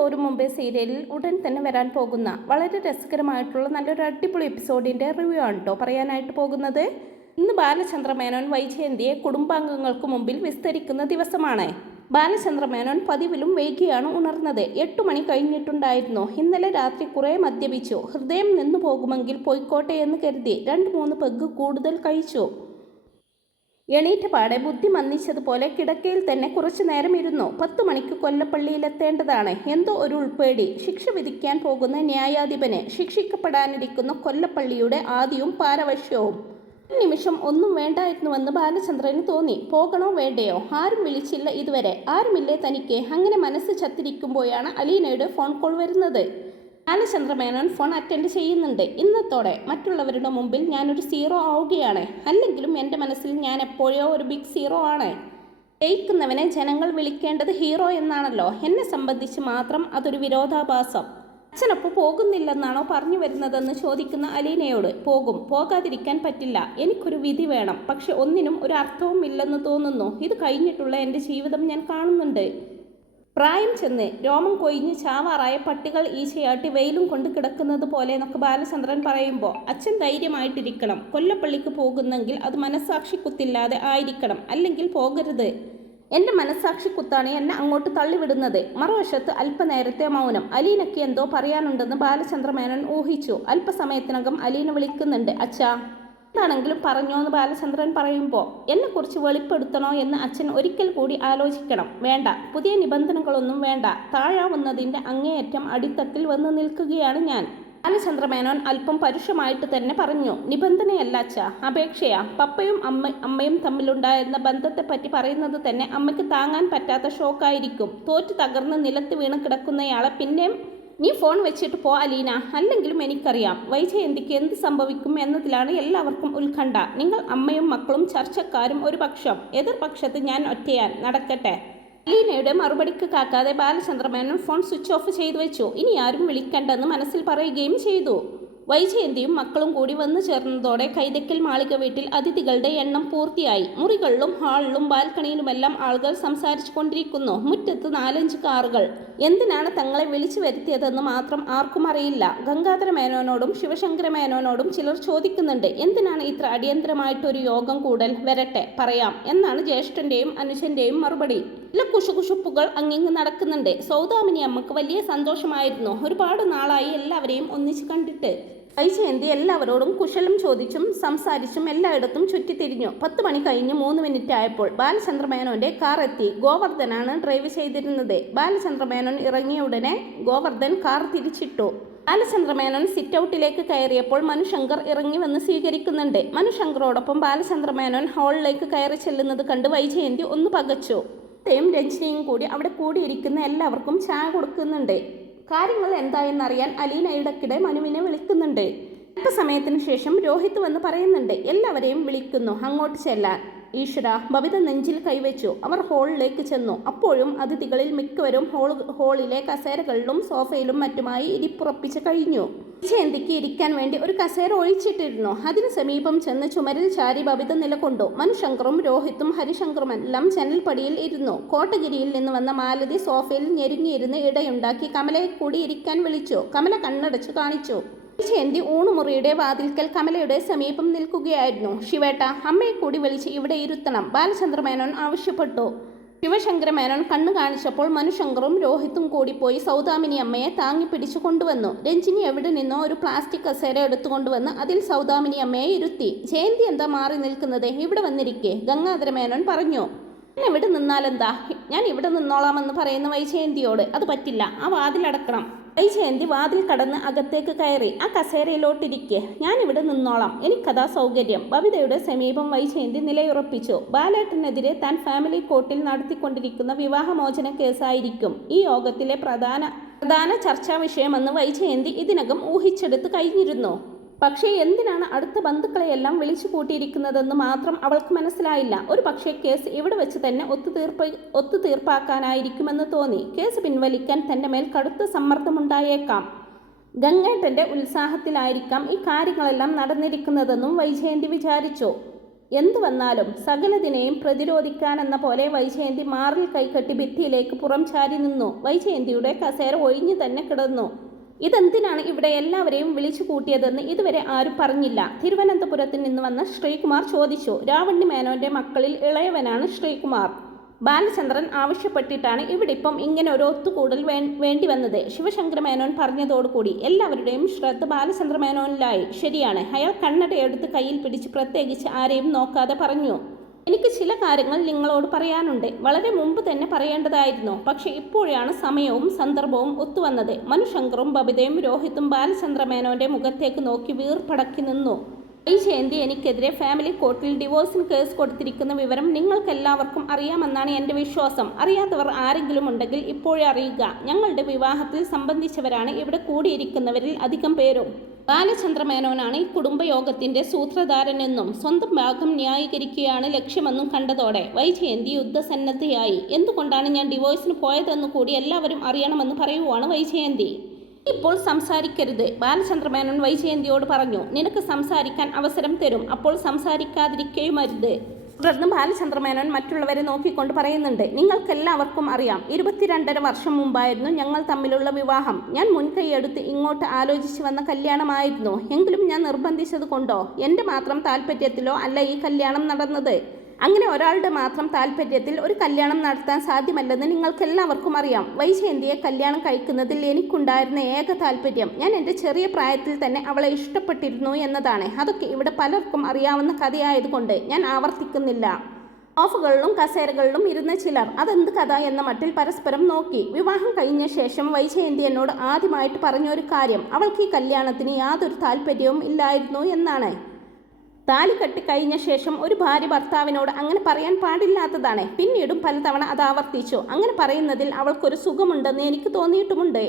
തോറും മുമ്പേ സീരിയലിൽ ഉടൻ തന്നെ വരാൻ പോകുന്ന വളരെ രസകരമായിട്ടുള്ള നല്ലൊരു അടിപൊളി എപ്പിസോഡിൻ്റെ റിവ്യൂ ആണ് കേട്ടോ പറയാനായിട്ട് പോകുന്നത്. ഇന്ന് ബാലചന്ദ്ര മേനോൻ വൈജയന്തിയെ കുടുംബാംഗങ്ങൾക്ക് മുമ്പിൽ വിസ്തരിക്കുന്ന ദിവസമാണ്. ബാലചന്ദ്ര മേനോൻ പതിവിലും വൈകിയാണ് ഉണർന്നത്. 8 മണി കഴിഞ്ഞിട്ടുണ്ടായിരുന്നു. ഇന്നലെ രാത്രി കുറേ മദ്യപിച്ചു. ഹൃദയം നിന്നു പോകുമെങ്കിൽ പോയിക്കോട്ടെ എന്ന് കരുതി 2-3 പെഗ് കൂടുതൽ കഴിച്ചു. എണീറ്റ പാടെ ബുദ്ധി മന്ദിച്ചതുപോലെ കിടക്കയിൽ തന്നെ കുറച്ചു നേരം ഇരുന്നു. 10 മണിക്ക് കൊല്ലപ്പള്ളിയിലെത്തേണ്ടതാണ്. എന്തോ ഒരു ഉൾപ്പേടി. ശിക്ഷ വിധിക്കാൻ പോകുന്ന ന്യായാധിപന് ശിക്ഷിക്കപ്പെടാനിരിക്കുന്ന കൊല്ലപ്പള്ളിയുടെ ആദിയും പാരവശ്യവും. ഒരു നിമിഷം ഒന്നും വേണ്ടായിരുന്നുവെന്ന് ബാലചന്ദ്രന് തോന്നി. പോകണോ വേണ്ടയോ? ആരും വിളിച്ചില്ല ഇതുവരെ. ആരുമില്ലേ തനിക്ക്? അങ്ങനെ മനസ്സ് ചത്തിരിക്കുമ്പോഴാണ് അലീനയുടെ ഫോൺ കോൾ വരുന്നത്. ബാലചന്ദ്ര മേനോൻ ഫോൺ അറ്റൻഡ് ചെയ്യുന്നുണ്ട്. ഇന്നത്തോടെ മറ്റുള്ളവരുടെ മുമ്പിൽ ഞാനൊരു സീറോ ആവുകയാണ്. അല്ലെങ്കിലും എൻ്റെ മനസ്സിൽ ഞാൻ എപ്പോഴോ ഒരു ബിഗ് സീറോ ആണ്. ജയിക്കുന്നവനെ ജനങ്ങൾ വിളിക്കേണ്ടത് ഹീറോ എന്നാണല്ലോ. എന്നെ സംബന്ധിച്ച് മാത്രം അതൊരു വിരോധാഭാസം. അച്ഛനപ്പോൾ പോകുന്നില്ലെന്നാണോ പറഞ്ഞു വരുന്നതെന്ന് ചോദിക്കുന്ന അലീനയോട് പോകും, പോകാതിരിക്കാൻ പറ്റില്ല. എനിക്കൊരു വിധി വേണം. പക്ഷെ ഒന്നിനും ഒരു അർത്ഥവും ഇല്ലെന്ന് തോന്നുന്നു. ഇത് കഴിഞ്ഞിട്ടുള്ള എൻ്റെ ജീവിതം ഞാൻ കാണുന്നുണ്ട്. പ്രായം ചെന്ന് രോമം കൊഴിഞ്ഞ് ചാവാറായ പട്ടികൾ ഈച്ചയാട്ടി വെയിലും കൊണ്ട് കിടക്കുന്നത് പോലെ എന്നൊക്കെ ബാലചന്ദ്രൻ പറയുമ്പോൾ അച്ഛൻ ധൈര്യമായിട്ടിരിക്കണം. കൊല്ലപ്പള്ളിക്ക് പോകുന്നെങ്കിൽ അത് മനസ്സാക്ഷി കുത്തില്ലാതെ ആയിരിക്കണം, അല്ലെങ്കിൽ പോകരുത്. എൻ്റെ മനസ്സാക്ഷി കുത്താണ് എന്നെ അങ്ങോട്ട് തള്ളിവിടുന്നത്. മറുവശത്ത് അല്പനേരത്തെ മൗനം. അലീനയ്ക്ക് എന്തോ പറയാനുണ്ടെന്ന് ബാലചന്ദ്ര മേനോൻ ഊഹിച്ചു. അല്പസമയത്തിനകം അലീന വിളിക്കുന്നുണ്ട്. അച്ഛാ, എന്താണെങ്കിലും പറഞ്ഞോ എന്ന് ബാലചന്ദ്രൻ പറയുമ്പോൾ എന്നെക്കുറിച്ച് വെളിപ്പെടുത്തണോ എന്ന് അച്ഛൻ ഒരിക്കൽ കൂടി ആലോചിക്കണം. വേണ്ട, പുതിയ നിബന്ധനകളൊന്നും വേണ്ട. താഴാവുന്നതിൻ്റെ അങ്ങേയറ്റം അടിത്തട്ടിൽ വന്ന് നിൽക്കുകയാണ് ഞാൻ. ബാലചന്ദ്ര മേനോൻ അല്പം പരുഷമായിട്ട് തന്നെ പറഞ്ഞു. നിബന്ധനയല്ല അച്ഛാ, അപേക്ഷയാ. പപ്പയും അമ്മയും തമ്മിലുണ്ടായിരുന്ന ബന്ധത്തെപ്പറ്റി പറയുന്നത് തന്നെ അമ്മയ്ക്ക് താങ്ങാൻ പറ്റാത്ത ഷോക്കായിരിക്കും. തോറ്റു തകർന്ന് നിലത്ത് വീണ് കിടക്കുന്നയാളെ പിന്നെയും നീ ഫോൺ വെച്ചിട്ട് പോ അലീന. അല്ലെങ്കിലും എനിക്കറിയാം വൈജയന്തിക്ക് എന്ത് സംഭവിക്കും എന്നതിലാണ് എല്ലാവർക്കും ഉത്കണ്ഠ. നിങ്ങൾ അമ്മയും മക്കളും ചർച്ചക്കാരും ഒരു പക്ഷം, എതിർപക്ഷത്ത് ഞാൻ ഒറ്റയാൻ. നടക്കട്ടെ. അലീനയുടെ മറുപടിക്ക് കാക്കാതെ Balachandra Menon phone switch off ചെയ്തു വെച്ചു. ഇനി ആരും വിളിക്കണ്ടെന്ന് മനസ്സിൽ പറയുകയും ചെയ്തു. വൈജയന്തിയും മക്കളും കൂടി വന്നു ചേർന്നതോടെ കൈതക്കൽ മാളിക വീട്ടിൽ അതിഥികളുടെ എണ്ണം പൂർത്തിയായി. മുറികളിലും ഹാളിലും ബാൽക്കണിയിലുമെല്ലാം ആളുകൾ സംസാരിച്ചു കൊണ്ടിരിക്കുന്നു. മുറ്റത്ത് 4-5 കാറുകൾ. എന്തിനാണ് തങ്ങളെ വിളിച്ചു വരുത്തിയതെന്ന് മാത്രം ആർക്കും അറിയില്ല. ഗംഗാധര മേനോനോടും ശിവശങ്കര മേനോനോടും ചിലർ ചോദിക്കുന്നുണ്ട്, എന്തിനാണ് ഇത്ര അടിയന്തരമായിട്ടൊരു യോഗം കൂടൽ? വരട്ടെ, പറയാം എന്നാണ് ജ്യേഷ്ഠൻ്റെയും അനുജൻ്റെയും മറുപടി. ചില കുശുകുശുപ്പുകൾ അങ്ങിങ്ങ് നടക്കുന്നുണ്ട്. സൗദാമിനി അമ്മക്ക് വലിയ സന്തോഷമായിരുന്നു. ഒരുപാട് നാളായി എല്ലാവരെയും ഒന്നിച്ച് കണ്ടിട്ട്. വൈജയന്തി എല്ലാവരോടും കുശലം ചോദിച്ചും സംസാരിച്ചും എല്ലായിടത്തും ചുറ്റിത്തിരിഞ്ഞു. 10 മണി കഴിഞ്ഞ് 3 മിനിറ്റ് ആയപ്പോൾ ബാലചന്ദ്ര മേനോന്റെ കാർ എത്തി. ഗോവർദ്ധനാണ് ഡ്രൈവ് ചെയ്തിരുന്നത്. ബാലചന്ദ്ര മേനോൻ ഇറങ്ങിയ ഉടനെ ഗോവർദ്ധൻ കാർ തിരിച്ചിട്ടു. ബാലചന്ദ്ര മേനോൻ സിറ്റ് ഔട്ടിലേക്ക് കയറിയപ്പോൾ മനുശങ്കർ ഇറങ്ങി വന്ന് സ്വീകരിക്കുന്നുണ്ട്. മനുശങ്കറോടൊപ്പം ബാലചന്ദ്ര മേനോൻ ഹാളിലേക്ക് കയറി ചെല്ലുന്നത് കണ്ട് വൈജയന്തി ഒന്ന് പകച്ചു. രഞ്ജിനിയും കൂടി അവിടെ കൂടിയിരിക്കുന്ന എല്ലാവർക്കും ചായ കൊടുക്കുന്നുണ്ട്. കാര്യങ്ങൾ എന്തായെന്നറിയാൻ അലീന ഇടയ്ക്കിടെ മനുവിനെ വിളിക്കുന്നുണ്ട്. അല്പസമയത്തിന് ശേഷം രോഹിത് വന്ന് പറയുന്നുണ്ട്, എല്ലാവരെയും വിളിക്കുന്നു, അങ്ങോട്ട് ചെല്ലാൻ. ഈശ്വര, ബബിത നെഞ്ചിൽ കൈവച്ചു. അവർ ഹാളിലേക്ക് ചെന്നു. അപ്പോഴും അതിഥികളിൽ മിക്കവരും ഹാളിലെ കസേരകളിലും സോഫയിലും മറ്റുമായി ഇരിപ്പുറപ്പിച്ച് കഴിഞ്ഞു. വൈജയന്തിക്ക് ഇരിക്കാൻ വേണ്ടി ഒരു കസേര ഒഴിച്ചിട്ടിരുന്നു. അതിന് സമീപം ചെന്ന് ചുമരിൽ ചാരി ബബിത നിലകൊണ്ടു. മനുശങ്കറും രോഹിത്തും ഹരിശങ്കറുമെല്ലാം ജനൽപ്പടിയിൽ ഇരുന്നു. കോട്ടഗിരിയിൽ നിന്ന് വന്ന മാലതി സോഫയിൽ ഞെരുങ്ങിയിരുന്ന് ഇടയുണ്ടാക്കി കമലയെ കൂടി ഇരിക്കാൻ വിളിച്ചു. കമല കണ്ണടച്ചു കാണിച്ചു. വൈജയന്തി ഊണുമുറിയുടെ വാതിൽക്കൽ കമലയുടെ സമീപം നിൽക്കുകയായിരുന്നു. ശിവേട്ട, അമ്മയെ കൂടി വിളിച്ച് ഇവിടെ ഇരുത്തണം, ബാലചന്ദ്ര മേനോൻ ആവശ്യപ്പെട്ടു. ശിവശങ്കര മേനോൻ കണ്ണു കാണിച്ചപ്പോൾ മനുശങ്കറും രോഹിത്തും കൂടി പോയി സൗദാമിനി അമ്മയെ താങ്ങി പിടിച്ചു കൊണ്ടുവന്നു. രഞ്ജിനി എവിടെ നിന്നോ ഒരു പ്ലാസ്റ്റിക് കസേര എടുത്തുകൊണ്ടുവന്ന് അതിൽ സൗദാമിനി അമ്മയെ ഇരുത്തി. ജയന്തി എന്താ മാറി നിൽക്കുന്നത്? ഇവിടെ വന്നിരിക്കെ, ഗംഗാധര മേനോൻ പറഞ്ഞു. ഞാൻ ഇവിടെ നിന്നാലെന്താ? ഞാൻ ഇവിടെ നിന്നോളാമെന്ന് പറയുന്ന വൈജയന്തിയോട് അത് പറ്റില്ല, ആ വാതിലടക്കണം. വൈജയന്തി വാതിൽ കടന്ന് അകത്തേക്ക് കയറി. ആ കസേരയിലോട്ടിരിക്കെ, ഞാനിവിടെ നിന്നോളാം, എനിക്കതാ സൗകര്യം. ബബിതയുടെ സമീപം വൈജയന്തി നിലയുറപ്പിച്ചു. ബാലേട്ടനെതിരെ താൻ ഫാമിലി കോർട്ടിൽ നടത്തിക്കൊണ്ടിരിക്കുന്ന വിവാഹമോചന കേസായിരിക്കും ഈ യോഗത്തിലെ പ്രധാന ചർച്ചാ വിഷയമെന്ന് വൈജയന്തി ഇതിനകം ഊഹിച്ചെടുത്ത് കഴിഞ്ഞിരുന്നു. പക്ഷേ എന്തിനാണ് അടുത്ത ബന്ധുക്കളെയെല്ലാം വിളിച്ചു കൂട്ടിയിരിക്കുന്നതെന്ന് മാത്രം അവൾക്ക് മനസ്സിലായില്ല. ഒരു പക്ഷേ കേസ് ഇവിടെ വെച്ച് തന്നെ ഒത്തുതീർപ്പാക്കാനായിരിക്കുമെന്ന് തോന്നി. കേസ് പിൻവലിക്കാൻ തൻ്റെ മേൽ കടുത്ത സമ്മർദ്ദമുണ്ടായേക്കാം. ഗംഗേട്ടൻ്റെ ഉത്സാഹത്തിലായിരിക്കാം ഈ കാര്യങ്ങളെല്ലാം നടന്നിരിക്കുന്നതെന്നും വൈജയന്തി വിചാരിച്ചു. എന്തു വന്നാലും സകലതിനെയും പ്രതിരോധിക്കാനെന്ന പോലെ വൈജയന്തി മാറിൽ കൈകെട്ടി ഭിത്തിയിലേക്ക് പുറം ചാരി നിന്നു. വൈജയന്തിയുടെ കസേര ഒഴിഞ്ഞു തന്നെ കിടന്നു. ഇതെന്തിനാണ് ഇവിടെ എല്ലാവരെയും വിളിച്ചു കൂട്ടിയതെന്ന് ഇതുവരെ ആരും പറഞ്ഞില്ല. തിരുവനന്തപുരത്ത് നിന്ന് വന്ന ശ്രീകുമാർ ചോദിച്ചു. രാവണ്ണി മേനോന്റെ മക്കളിൽ ഇളയവനാണ് ശ്രീകുമാർ. ബാലചന്ദ്രൻ ആവശ്യപ്പെട്ടിട്ടാണ് ഇവിടെ ഇപ്പം ഇങ്ങനെ ഒരു ഒത്തുകൂടൽ വേണ്ടി വന്നത്. ശിവശങ്കര മേനോൻ പറഞ്ഞതോടുകൂടി എല്ലാവരുടെയും ശ്രദ്ധ ബാലചന്ദ്ര മേനോനിലായി. ശരിയാണ്, അയാൾ കണ്ണടയെടുത്ത് കയ്യിൽ പിടിച്ച് പ്രത്യേകിച്ച് ആരെയും നോക്കാതെ പറഞ്ഞു. എനിക്ക് ചില കാര്യങ്ങൾ നിങ്ങളോട് പറയാനുണ്ട്. വളരെ മുമ്പ് തന്നെ പറയേണ്ടതായിരുന്നു. പക്ഷെ ഇപ്പോഴാണ് സമയവും സന്ദർഭവും ഒത്തുവന്നത്. മനുശങ്കറും ബബിതയും രോഹിത്തും ബാലചന്ദ്ര മേനോന്റെ മുഖത്തേക്ക് നോക്കി വീർപ്പടക്കി നിന്നു. വൈജയന്തി എനിക്കെതിരെ ഫാമിലി കോർട്ടിൽ ഡിവോഴ്സിന് കേസ് കൊടുത്തിരിക്കുന്ന വിവരം നിങ്ങൾക്കെല്ലാവർക്കും അറിയാമെന്നാണ് എൻ്റെ വിശ്വാസം. അറിയാത്തവർ ആരെങ്കിലും ഉണ്ടെങ്കിൽ ഇപ്പോഴേ അറിയുക. ഞങ്ങളുടെ വിവാഹത്തിൽ സംബന്ധിച്ചവരാണ് ഇവിടെ കൂടിയിരിക്കുന്നവരിൽ അധികം പേരും. ബാലചന്ദ്ര മേനോനാണ് ഈ കുടുംബയോഗത്തിന്റെ സൂത്രധാരനെന്നും സ്വന്തം ഭാഗം ന്യായീകരിക്കുകയാണ് ലക്ഷ്യമെന്നും കണ്ടതോടെ വൈജയന്തി യുദ്ധസന്നദ്ധയായി. എന്തുകൊണ്ടാണ് ഞാൻ ഡിവോഴ്സിന് പോയതെന്നു കൂടി എല്ലാവരും അറിയണമെന്ന് പറയുവാണ് വൈജയന്തി. ഇപ്പോൾ സംസാരിക്കരുത്, ബാലചന്ദ്ര മേനോൻ വൈജയന്തിയോട് പറഞ്ഞു. നിനക്ക് സംസാരിക്കാൻ അവസരം തരും, അപ്പോൾ സംസാരിക്കാതിരിക്കുകയുമരുത്. തുടർന്ന് ബാലചന്ദ്ര മേനോൻ മറ്റുള്ളവരെ നോക്കിക്കൊണ്ട് പറയുന്നുണ്ട്. നിങ്ങൾക്കെല്ലാവർക്കും അറിയാം, 22.5 വർഷം മുമ്പായിരുന്നു ഞങ്ങൾ തമ്മിലുള്ള വിവാഹം. ഞാൻ മുൻകൈയെടുത്ത് ഇങ്ങോട്ട് ആലോചിച്ച് വന്ന കല്യാണമായിരുന്നു. എങ്കിലും ഞാൻ നിർബന്ധിച്ചത് കൊണ്ടോ എൻ്റെ മാത്രം താല്പര്യത്തിലോ അല്ല ഈ കല്യാണം നടന്നത്. അങ്ങനെ ഒരാളുടെ മാത്രം താല്പര്യത്തിൽ ഒരു കല്യാണം നടത്താൻ സാധ്യമല്ലെന്ന് നിങ്ങൾക്കെല്ലാവർക്കും അറിയാം. വൈജയന്തിയെ കല്യാണം കഴിക്കുന്നതിൽ എനിക്കുണ്ടായിരുന്ന ഏക താല്പര്യം ഞാൻ എൻ്റെ ചെറിയ പ്രായത്തിൽ തന്നെ അവളെ ഇഷ്ടപ്പെട്ടിരുന്നു എന്നതാണ്. അതൊക്കെ ഇവിടെ പലർക്കും അറിയാവുന്ന കഥയായതുകൊണ്ട് ഞാൻ ആവർത്തിക്കുന്നില്ല. ഓഫുകളിലും കസേരകളിലും ഇരുന്ന ചിലർ അതെന്ത് കഥ എന്ന മട്ടിൽ പരസ്പരം നോക്കി. വിവാഹം കഴിഞ്ഞ ശേഷം വൈജയന്തി എന്നോട് ആദ്യമായിട്ട് പറഞ്ഞൊരു കാര്യം അവൾക്ക് ഈ കല്യാണത്തിന് യാതൊരു താല്പര്യവും ഇല്ലായിരുന്നു എന്നാണ്. താലി കെട്ടി കഴിഞ്ഞ ശേഷം ഒരു ഭാര്യ ഭർത്താവിനോട് അങ്ങനെ പറയാൻ പാടില്ലാത്തതാണ്. പിന്നീടും പലതവണ അത് ആവർത്തിച്ചു. അങ്ങനെ പറയുന്നതിൽ അവൾക്കൊരു സുഖമുണ്ടെന്ന് എനിക്ക് തോന്നിയിട്ടുമുണ്ട്.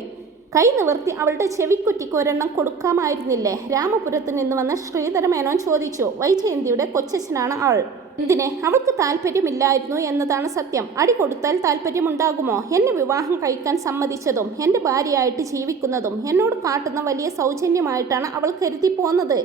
കൈ നിവർത്തി അവളുടെ ചെവിക്കുറ്റിക്ക് ഒരെണ്ണം കൊടുക്കാമായിരുന്നില്ലേ? രാമപുരത്ത് നിന്ന് വന്ന ശ്രീധര മേനോൻ ചോദിച്ചു. വൈജയന്തിയുടെ കൊച്ചച്ഛനാണ് ആൾ. എന്തിനെ? അവൾക്ക് താല്പര്യമില്ലായിരുന്നു എന്നതാണ് സത്യം. അടി കൊടുത്താൽ താല്പര്യമുണ്ടാകുമോ? എന്നെ വിവാഹം കഴിക്കാൻ സമ്മതിച്ചതും എൻ്റെ ഭാര്യയായിട്ട് ജീവിക്കുന്നതും എന്നോട് കാട്ടുന്ന വലിയ സൗജന്യമായിട്ടാണ് അവൾ കരുതി പോന്നത്.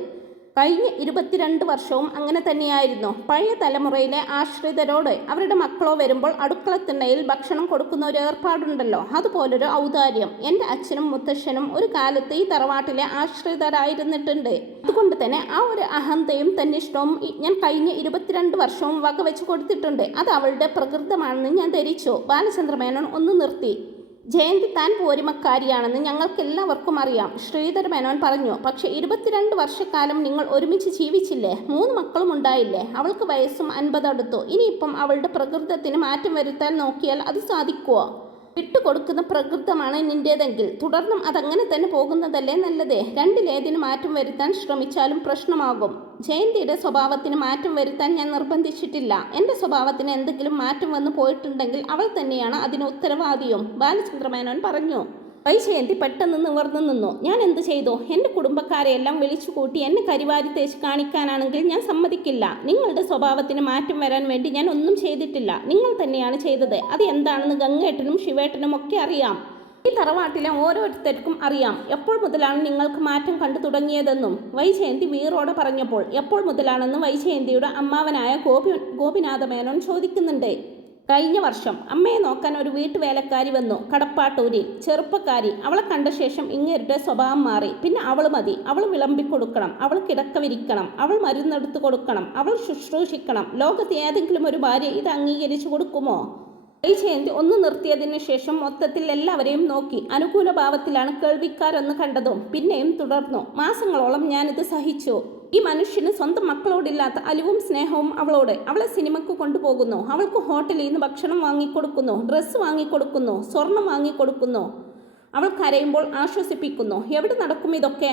കഴിഞ്ഞ 22 വർഷവും അങ്ങനെ തന്നെയായിരുന്നു. പഴയ തലമുറയിലെ ആശ്രിതരോട് അവരുടെ മക്കളോ വരുമ്പോൾ അടുക്കളത്തിണ്ണയിൽ ഭക്ഷണം കൊടുക്കുന്ന ഒരു ഏർപ്പാടുണ്ടല്ലോ, അതുപോലൊരു ഔദാര്യം എൻ്റെ അച്ഛനും മുത്തശ്ശനും ഒരു കാലത്ത് ഈ തറവാട്ടിലെ ആശ്രിതരായിരുന്നിട്ടുണ്ട്. അതുകൊണ്ട് തന്നെ ആ ഒരു അഹന്തയും തന്നിഷ്ടവും ഞാൻ കഴിഞ്ഞ 22 വർഷവും വകവെച്ച് കൊടുത്തിട്ടുണ്ട്. അത് അവളുടെ പ്രകൃതമാണെന്ന് ഞാൻ ധരിച്ചു. ബാലചന്ദ്ര മേനോൻ ഒന്ന് നിർത്തി. ജയന്തി താൻ പോരിമക്കാരിയാണെന്ന് ഞങ്ങൾക്കെല്ലാവർക്കും അറിയാം, ശ്രീധര മേനോൻ പറഞ്ഞു. പക്ഷെ 22 വർഷക്കാലം നിങ്ങൾ ഒരുമിച്ച് ജീവിച്ചില്ലേ? 3 മക്കളും ഉണ്ടായില്ലേ? അവൾക്ക് വയസ്സും 50 അടുത്തു. ഇനിയിപ്പം അവളുടെ പ്രകൃതത്തിന് മാറ്റം വരുത്താൻ നോക്കിയാൽ അത് സാധിക്കുമോ? വിട്ടുകൊടുക്കുന്ന പ്രകൃതമാണ് നിന്റേതെങ്കിൽ തുടർന്നും അതങ്ങനെ തന്നെ പോകുന്നതല്ലേ നല്ലത്. രണ്ടിലേതിന് മാറ്റം വരുത്താൻ ശ്രമിച്ചാലും പ്രശ്നമാകും. ജയന്തിയുടെ സ്വഭാവത്തിന് മാറ്റം വരുത്താൻ ഞാൻ നിർബന്ധിച്ചിട്ടില്ല. എൻ്റെ സ്വഭാവത്തിന് എന്തെങ്കിലും മാറ്റം വന്നു പോയിട്ടുണ്ടെങ്കിൽ അവൾ തന്നെയാണ് അതിന് ഉത്തരവാദിയും, ബാലചന്ദ്ര മേനോൻ പറഞ്ഞു. വൈജയന്തി പെട്ടെന്ന് നിവർന്നു നിന്നു. ഞാൻ എന്ത് ചെയ്തു? എൻ്റെ കുടുംബക്കാരെയെല്ലാം വിളിച്ചു കൂട്ടി എന്നെ കരിവാരി തേച്ച് കാണിക്കാനാണെങ്കിൽ ഞാൻ സമ്മതിക്കില്ല. നിങ്ങളുടെ സ്വഭാവത്തിന് മാറ്റം വരാൻ വേണ്ടി ഞാൻ ഒന്നും ചെയ്തിട്ടില്ല, നിങ്ങൾ തന്നെയാണ് ചെയ്തത്. അത് എന്താണെന്ന് ഗംഗേട്ടനും ശിവേട്ടനും ഒക്കെ അറിയാം. ഈ തറവാട്ടിലെ ഓരോരുത്തർക്കും അറിയാം. എപ്പോൾ മുതലാണ് നിങ്ങൾക്ക് മാറ്റം കണ്ടു തുടങ്ങിയതെന്നും വൈജയന്തി വീറോടെ പറഞ്ഞപ്പോൾ എപ്പോൾ മുതലാണെന്ന് വൈജയന്തിയുടെ അമ്മാവനായ ഗോപിനാഥ മേനോൻ ചോദിക്കുന്നുണ്ട്. കഴിഞ്ഞ വർഷം അമ്മയെ നോക്കാൻ ഒരു വീട്ടുവേലക്കാരി വന്നു, കടപ്പാട്ടൂരിൽ. ചെറുപ്പക്കാരി. അവളെ കണ്ട ശേഷം ഇങ്ങേരുടെ സ്വഭാവം മാറി. പിന്നെ അവൾ മതി. അവൾ വിളമ്പിക്കൊടുക്കണം, അവൾ കിടക്ക വിരിക്കണം, അവൾ മരുന്നെടുത്ത് കൊടുക്കണം, അവൾ ശുശ്രൂഷിക്കണം. ലോകത്ത് ഏതെങ്കിലും ഒരു ഭാര്യ ഇത് അംഗീകരിച്ചു കൊടുക്കുമോ? വൈജയന്തി ഒന്ന് നിർത്തിയതിന് ശേഷം മൊത്തത്തിൽ എല്ലാവരെയും നോക്കി. അനുകൂല ഭാവത്തിലാണ് കേൾവിക്കാരെന്ന് കണ്ടതും പിന്നെയും തുടർന്നു. മാസങ്ങളോളം ഞാനിത് സഹിച്ചു. ഈ മനുഷ്യന് സ്വന്തം മക്കളോടില്ലാത്ത അലിവും സ്നേഹവും അവളോട്. അവളെ സിനിമയ്ക്ക് കൊണ്ടുപോകുന്നു, അവൾക്ക് ഹോട്ടലിൽ നിന്ന് ഭക്ഷണം വാങ്ങിക്കൊടുക്കുന്നു, ഡ്രസ്സ് വാങ്ങിക്കൊടുക്കുന്നു, സ്വർണം വാങ്ങിക്കൊടുക്കുന്നു, അവൾ കരയുമ്പോൾ ആശ്വസിപ്പിക്കുന്നു. എവിടെ നടക്കും ഇതൊക്കെ?